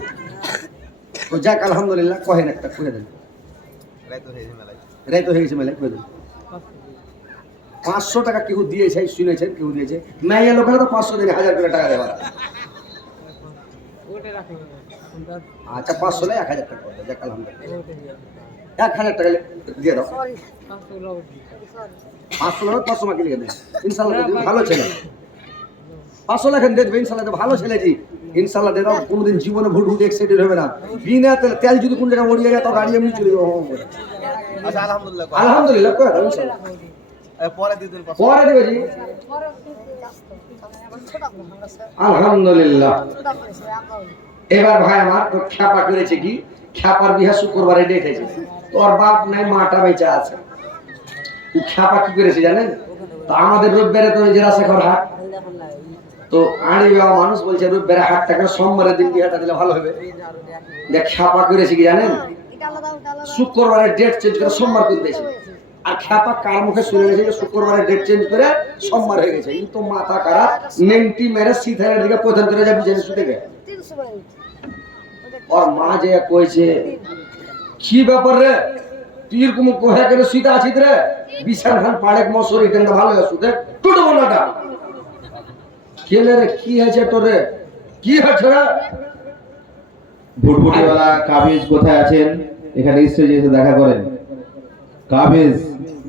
তো যাক আলহামদুলিল্লাহ, কহেন একটা করে দেন। রাই তো হয়ে গেছে মেলায়, করে দেন। 500 টাকা কেউ দিয়েছে, শুনেছেন কেউ দিয়েছে? মেয়ে লোকেরা তো 500 দিনে 1000 করে টাকা দেওয়া। আচ্ছা 500 লাই 1000 টাকা করে, যাক আলহামদুলিল্লাহ। 1000 টাকা দিয়ে দাও। 500 লাখ 500 মাকে লিখে দেন ইনশাআল্লাহ। দেবে, ভালো ছেলে। 500 লাখ দেবে ইনশাআল্লাহ, ভালো ছেলে জি ইনশাআল্লাহ দিয়ে দাও। কোনোদিন জীবনে ভুটভুটি এক্সাইটেড হবে না। বিনা তেল যদি কোন জায়গায় মরিয়ে যায় তো গাড়ি এমনি চলে যাবে। আচ্ছা আলহামদুলিল্লাহ। আলহামদুলিল্লাহ করে দাও ইনশাআল্লাহ। পরে দিয়ে দিন। পরে দিবে জি। আলহামদুলিল্লাহ। এবার ভাই আমার তো খ্যাপা করেছে কি, খ্যাপার বিহা শুক্রবারে ডেট হয়েছে। তোর বাপ নাই, মাটা বেঁচে আছে। ও খ্যাপা কি করেছে জানেন? তো আমাদের রবিবারে তো জেরাশেখর হাট, তো আড়ি বাবা মানুষ বলছে রবিবারে হাটটাকে সোমবারের দিন বিহাটা দিলে ভালো হবে। দেখ খ্যাপা করেছে কি জানেন? শুক্রবারের ডেট চেঞ্জ করে সোমবার করে দিয়েছে। আর খ্যাপা কার মুখে শুনে গেছে যে শুক্রবারের ডেট চেঞ্জ করে সোমবার হয়ে গেছে। কিন্তু মাথা খারাপ, নেংটি মেরে সিথারের দিকে প্রধান করে যাবি জেনে শুতে গে। ওর মা যে কইছে কি ব্যাপার রে, তুই এরকম কোহা করে শুতে আছিস রে? বিছান খান পাড়েক মশর এটা ভালো আছে দেখ টুটো বলাটা কেলে রে, কি হয়েছে তোর রে, কি হয়েছে রে? ভুটভুটিওয়ালা কাবিজ কোথায় আছেন? এখানে স্টেজে এসে দেখা করেন। কাবিজ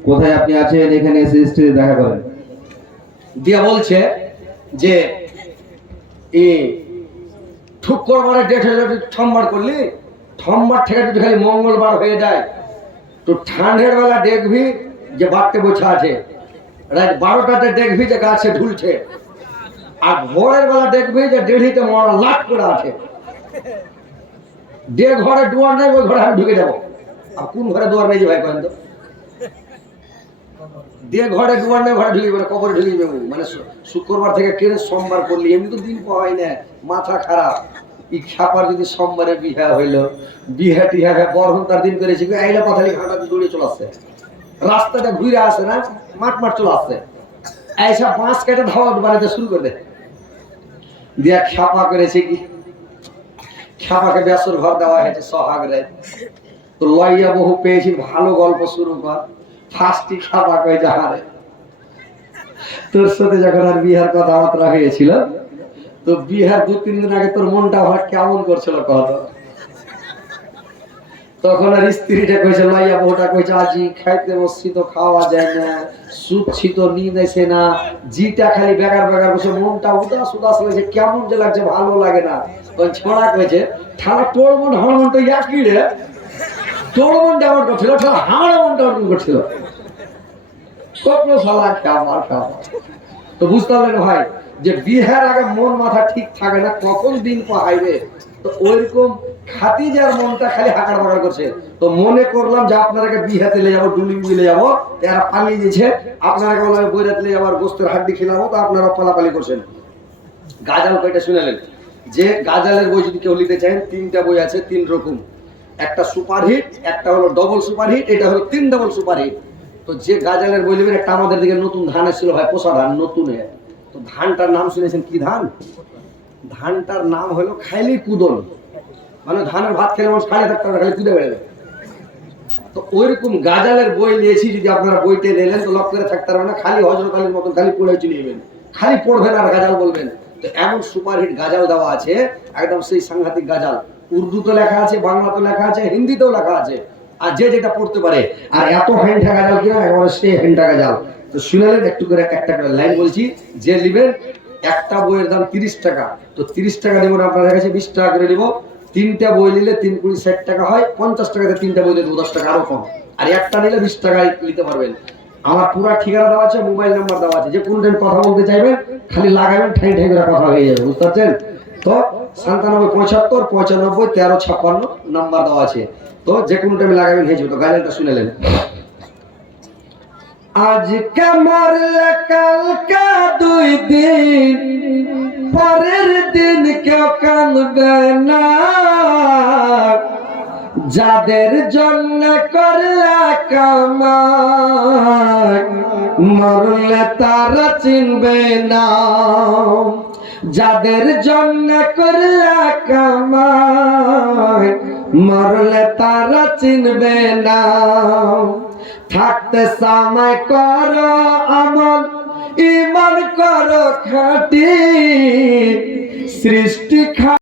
কোথায় আপনি আছেন? এখানে এসে স্টেজে দেখা করেন। দিয়া বলছে যে এই শুক্রবারে ডেট হয়ে যাবে, সোমবার করলি সোমবার থেকে যদি খালি মঙ্গলবার হয়ে যায় তো ঠান্ডের বেলা দেখবি যে বাড়তে বসে আছে, রাত 12টাতে দেখবি যে গাছে ঝুলছে, আর ভোরের বেলা দেখবি যে দেড়িতে মরা লাট করে আছে। যে ঘরে দুয়ার নেই ওই ঘরে আমি ঢুকে যাবো। আর কোন ঘরে দুয়ার নেই যে ভাই কয়েন তো? দিয়ে ঘরে দুয়ার নেই ঘরে ঢুকে যাবে, কবরে ঢুকে যাবে। মানে শুক্রবার থেকে কেড়ে সোমবার করলি, এমনি তো দিন পাওয়াই না, মাথা খারাপ। ই খ্যাপার যদি সোমবারে বিহা হইলো, বিহা টিহা বরহন তার দিন করেছি, আইলা পাথালি ঘাটাতে দৌড়িয়ে চলে আসছে, রাস্তাটা ঘুরে আসে না, মাঠ মাঠ চলে আসছে, এইসব পাঁচ কেটে ধাওয়া বানাতে শুরু করে দেয়। দিয়া খ্যাপা করেছে কি, খ্যাপাকে বেসর ঘর দেওয়া হয়েছে সোহাগ রে। তো লইয়া বহু পেয়েছি, ভালো গল্প শুরু কর। ফার্স্টই খ্যাপা কয়ে যাহারে তোর সাথে যখন আর বিহার কথাবার্তা হয়েছিল, তো বিহার 2-3 দিন আগে তোর মনটা ভাট কেমন করছিল কত? তখন আর স্ত্রীটা কইছে, লইয়া বউটা কইছে, আজি খাইতে বসছি তো খাওয়া যায় না, শুচ্ছি তো নিদ আসে না, জিটা খালি বেকার বেকার বসে, মনটা উদাস উদাস লাগছে, কেমন যে লাগছে, ভালো লাগে না। তখন ছোড়া কইছে, ঠালা তোর মন আমার মনটা একই রে, তোর মনটা আমার করছিল, ঠালা আমার মনটা ওরকম করছিল। কত শালা খাবার খাবার। তো বুঝতে পারলেন ভাই যে বিহার আগে মন মাথা ঠিক থাকে না, কখন দিন পাহাইবে। তো ওইরকম খাতিজার মনটা খালি হাঁকার বাঁকার করছে। তো মনে করলাম যে আপনারাকে বিহাতে নিয়ে যাবো, ডুলি মিলে যাবো, এরা পালিয়ে দিয়েছে, আপনারাকে বললাম বইরাতে নিয়ে যাবার গোস্তের হাড্ডি খেলাবো, তো আপনারা পালাপালি করছেন। গাজাল বইটা শুনেলেন যে গাজালের বই যদি কেউ নিতে চান, 3টা বই আছে 3 রকম। একটা সুপারহিট, একটা হলো ডবল সুপারহিট, এটা হলো 3 ডবল সুপারহিট। তো যে গাজালের বই নেবেন, একটা আমাদের দিকে নতুন ধান এসেছিল ভাই, পোষা ধান নতুন। তো ধানটার নাম শুনেছেন কি ধান? ধানটার নাম হলো খাইলি কুদল। মানে ধানের ভাত খেলে মানুষ খালি থাকতে হবে, খালি কুদে বেড়াবে। তো ওইরকম গাজালের বই নিয়েছি, যদি আপনারা বইতে নিলেন তো লক করে থাকতে পারবেন না, খালি হজরত আলীর মতন খালি পড়ে চলে যাবেন, খালি পড়বেন আর গাজাল বলবেন। তো এমন সুপারহিট গাজাল দেওয়া আছে, একদম সেই সাংঘাতিক গাজাল। উর্দুতে লেখা আছে, বাংলাতে লেখা আছে, হিন্দিতেও লেখা আছে, আর যে যেটা পড়তে পারে। আর এত হ্যান্ডা গাজাল কিনা, একেবারে সে হ্যান্ডা গাজাল। তো শুনেলেন একটু করে, একটা করে লাইন বলছি, যে নেবেন একটা বইয়ের দাম 30 টাকা। তো 30 টাকা নেবেন, আপনার কাছে 20 টাকা করে নেব। 3টা বই নিলে 3 × 60 টাকা হয়, 50 টাকাতে 3টা বই দেবো, 10 টাকা আরো কম। আর একটা নিলে 20 টাকায় নিতে পারবেন। আমার পুরো ঠিকানা দেওয়া আছে, মোবাইল নাম্বার দেওয়া আছে, যে কোন টাইম কথা বলতে চাইবেন খালি লাগাবেন, ঠাই ঠাই করে কথা হয়ে যাবে, বুঝতে পারছেন? তো 97 75 95 13 56 নাম্বার দেওয়া আছে। তো যে কোনো টাইমে লাগাবেন হয়ে যাবে। তো গাজালটা শুনেলেন, আজকে মরলে কালকে 2 দিন, পরের দিন কেউ কাঁদবে না, যাদের জন্য করলা কামাই মরলে তারা চিনবে না। যাদের জন্য করলা কামাই মরলে তারা চিনবে না। থাকতে সময় করো আমল ঈমান করো খাঁটি সৃষ্টি